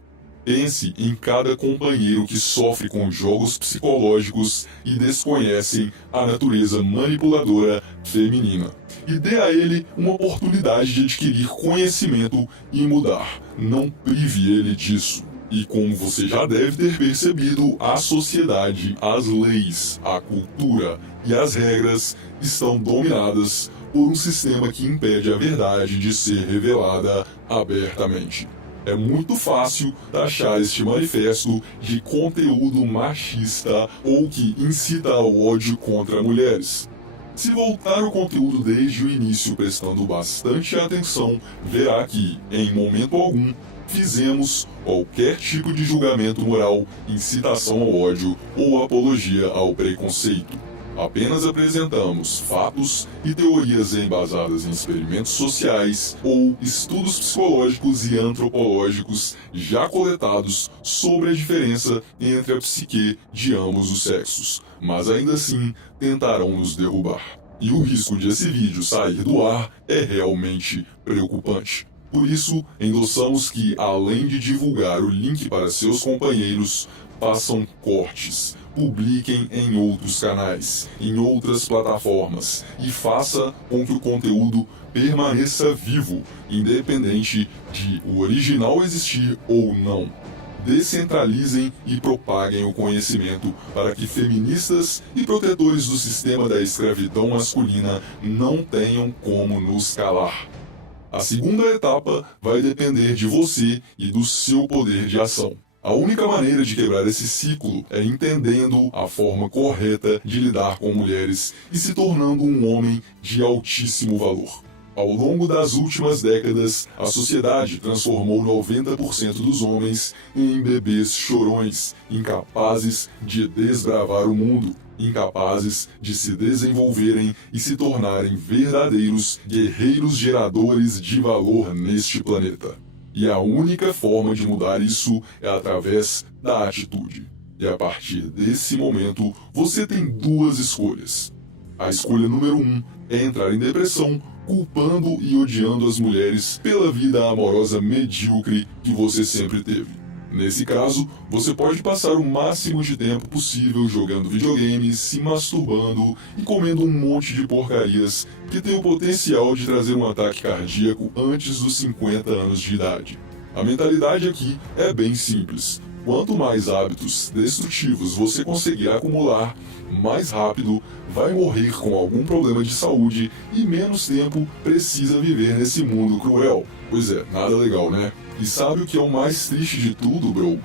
Pense em cada companheiro que sofre com jogos psicológicos e desconhecem a natureza manipuladora feminina. E dê a ele uma oportunidade de adquirir conhecimento e mudar. Não prive ele disso. E como você já deve ter percebido, a sociedade, as leis, a cultura e as regras estão dominadas por um sistema que impede a verdade de ser revelada abertamente. É muito fácil taxar este manifesto de conteúdo machista ou que incita ao ódio contra mulheres. Se voltar o conteúdo desde o início prestando bastante atenção, verá que, em momento algum, fizemos qualquer tipo de julgamento moral, incitação ao ódio ou apologia ao preconceito. Apenas apresentamos fatos e teorias embasadas em experimentos sociais ou estudos psicológicos e antropológicos já coletados sobre a diferença entre a psique de ambos os sexos, mas ainda assim tentarão nos derrubar. E o risco de esse vídeo sair do ar é realmente preocupante. Por isso, endossamos que, além de divulgar o link para seus companheiros, façam cortes, publiquem em outros canais, em outras plataformas e faça com que o conteúdo permaneça vivo, independente de o original existir ou não. Descentralizem e propaguem o conhecimento para que feministas e protetores do sistema da escravidão masculina não tenham como nos calar. A segunda etapa vai depender de você e do seu poder de ação. A única maneira de quebrar esse ciclo é entendendo a forma correta de lidar com mulheres e se tornando um homem de altíssimo valor. Ao longo das últimas décadas, a sociedade transformou 90% dos homens em bebês chorões, incapazes de desbravar o mundo, incapazes de se desenvolverem e se tornarem verdadeiros guerreiros geradores de valor neste planeta. E a única forma de mudar isso é através da atitude. E a partir desse momento, você tem duas escolhas. A escolha número 1 é entrar em depressão, culpando e odiando as mulheres pela vida amorosa medíocre que você sempre teve. Nesse caso, você pode passar o máximo de tempo possível jogando videogames, se masturbando e comendo um monte de porcarias que tem o potencial de trazer um ataque cardíaco antes dos 50 anos de idade. A mentalidade aqui é bem simples. Quanto mais hábitos destrutivos você conseguir acumular, mais rápido vai morrer com algum problema de saúde e menos tempo precisa viver nesse mundo cruel. Pois é, nada legal, né? E sabe o que é o mais triste de tudo, bro?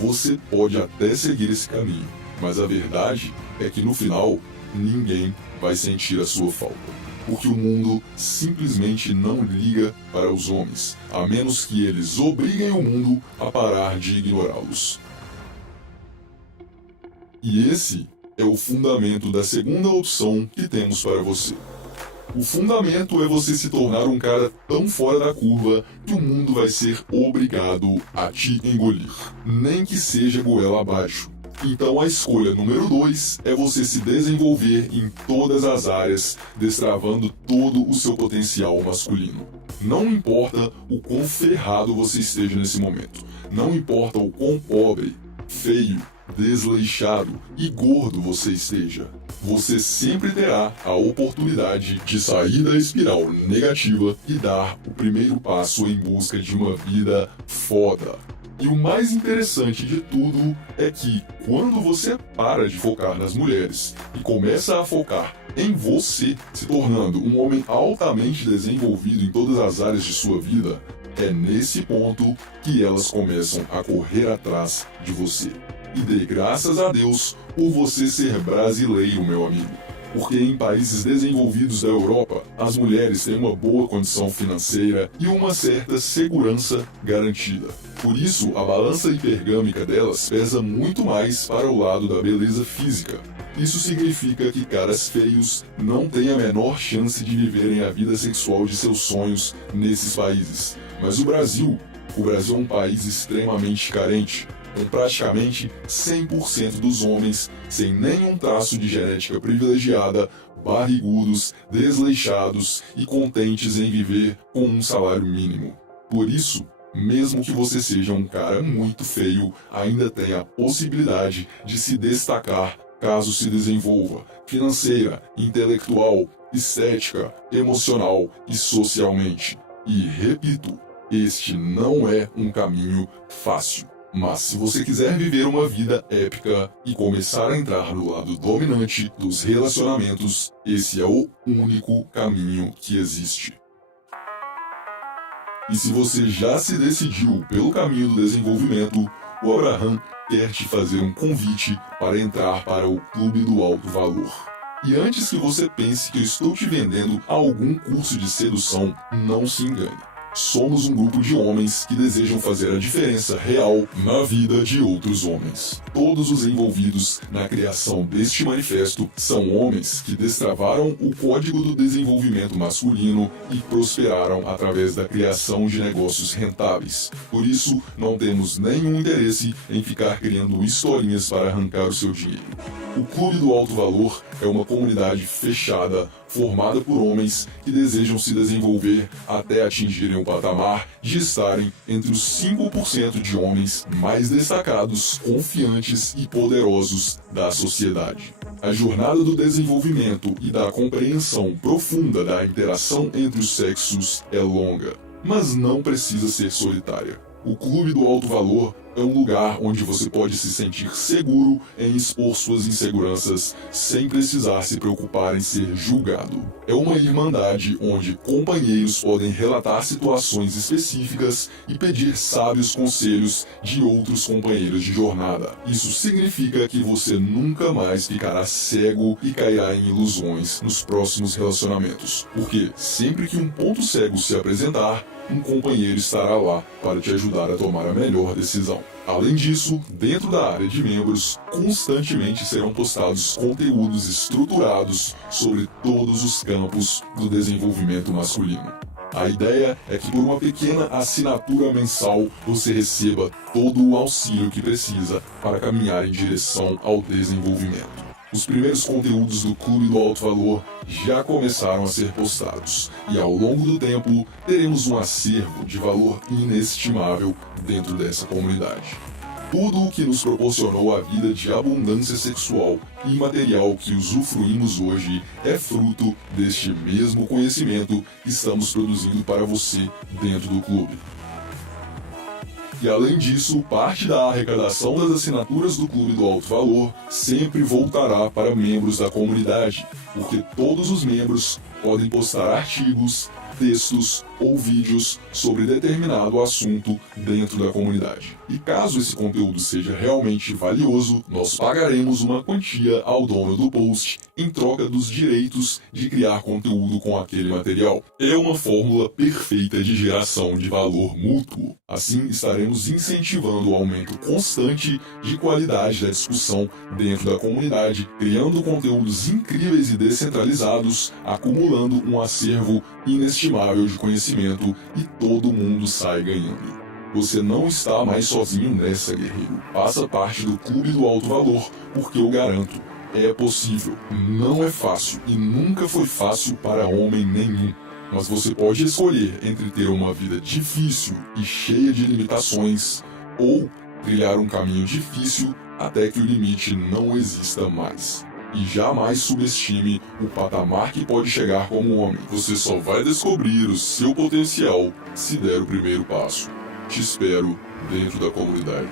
Você pode até seguir esse caminho, mas a verdade é que no final, ninguém vai sentir a sua falta. Porque o mundo simplesmente não liga para os homens, a menos que eles obriguem o mundo a parar de ignorá-los. E esse é o fundamento da segunda opção que temos para você. O fundamento é você se tornar um cara tão fora da curva que o mundo vai ser obrigado a te engolir, nem que seja goela abaixo. Então a escolha número 2 é você se desenvolver em todas as áreas, destravando todo o seu potencial masculino. Não importa o quão ferrado você esteja nesse momento, não importa o quão pobre, feio, desleixado e gordo você esteja, você sempre terá a oportunidade de sair da espiral negativa e dar o primeiro passo em busca de uma vida foda. E o mais interessante de tudo é que, quando você para de focar nas mulheres e começa a focar em você, se tornando um homem altamente desenvolvido em todas as áreas de sua vida, é nesse ponto que elas começam a correr atrás de você. E dê graças a Deus por você ser brasileiro, meu amigo. Porque em países desenvolvidos da Europa, as mulheres têm uma boa condição financeira e uma certa segurança garantida. Por isso, a balança hipergâmica delas pesa muito mais para o lado da beleza física. Isso significa que caras feios não têm a menor chance de viverem a vida sexual de seus sonhos nesses países. Mas o Brasil é um país extremamente carente, com praticamente 100% dos homens sem nenhum traço de genética privilegiada, barrigudos, desleixados e contentes em viver com um salário mínimo. Por isso, mesmo que você seja um cara muito feio, ainda tem a possibilidade de se destacar caso se desenvolva financeira, intelectual, estética, emocional e socialmente. E repito, este não é um caminho fácil. Mas se você quiser viver uma vida épica e começar a entrar no lado dominante dos relacionamentos, esse é o único caminho que existe. E se você já se decidiu pelo caminho do desenvolvimento, o Abraham quer te fazer um convite para entrar para o Clube do Alto Valor. E antes que você pense que eu estou te vendendo algum curso de sedução, não se engane. Somos um grupo de homens que desejam fazer a diferença real na vida de outros homens. Todos os envolvidos na criação deste manifesto são homens que destravaram o código do desenvolvimento masculino e prosperaram através da criação de negócios rentáveis. Por isso, não temos nenhum interesse em ficar criando historinhas para arrancar o seu dinheiro. O Clube do Alto Valor é uma comunidade fechada, formada por homens que desejam se desenvolver até atingirem o patamar de estarem entre os 5% de homens mais destacados, confiantes e poderosos da sociedade. A jornada do desenvolvimento e da compreensão profunda da interação entre os sexos é longa, mas não precisa ser solitária. O Clube do Alto Valor é um lugar onde você pode se sentir seguro em expor suas inseguranças sem precisar se preocupar em ser julgado. É uma irmandade onde companheiros podem relatar situações específicas e pedir sábios conselhos de outros companheiros de jornada. Isso significa que você nunca mais ficará cego e cairá em ilusões nos próximos relacionamentos, porque sempre que um ponto cego se apresentar, um companheiro estará lá para te ajudar a tomar a melhor decisão. Além disso, dentro da área de membros, constantemente serão postados conteúdos estruturados sobre todos os campos do desenvolvimento masculino. A ideia é que por uma pequena assinatura mensal você receba todo o auxílio que precisa para caminhar em direção ao desenvolvimento. Os primeiros conteúdos do Clube do Alto Valor já começaram a ser postados, e ao longo do tempo teremos um acervo de valor inestimável dentro dessa comunidade. Tudo o que nos proporcionou a vida de abundância sexual e material que usufruímos hoje é fruto deste mesmo conhecimento que estamos produzindo para você dentro do clube. E além disso, parte da arrecadação das assinaturas do Clube do Alto Valor sempre voltará para membros da comunidade, porque todos os membros podem postar artigos, textos ou vídeos sobre determinado assunto dentro da comunidade. E caso esse conteúdo seja realmente valioso, nós pagaremos uma quantia ao dono do post em troca dos direitos de criar conteúdo com aquele material. É uma fórmula perfeita de geração de valor mútuo. Assim, estaremos incentivando o aumento constante de qualidade da discussão dentro da comunidade, criando conteúdos incríveis e descentralizados, acumulando um acervo inestimável de conhecimento e todo mundo sai ganhando. Você não está mais sozinho nessa, guerreiro. Faça parte do Clube do Alto Valor, porque eu garanto, é possível. Não é fácil e nunca foi fácil para homem nenhum. Mas você pode escolher entre ter uma vida difícil e cheia de limitações ou trilhar um caminho difícil até que o limite não exista mais. E jamais subestime o patamar que pode chegar como homem. Você só vai descobrir o seu potencial se der o primeiro passo. Te espero dentro da comunidade.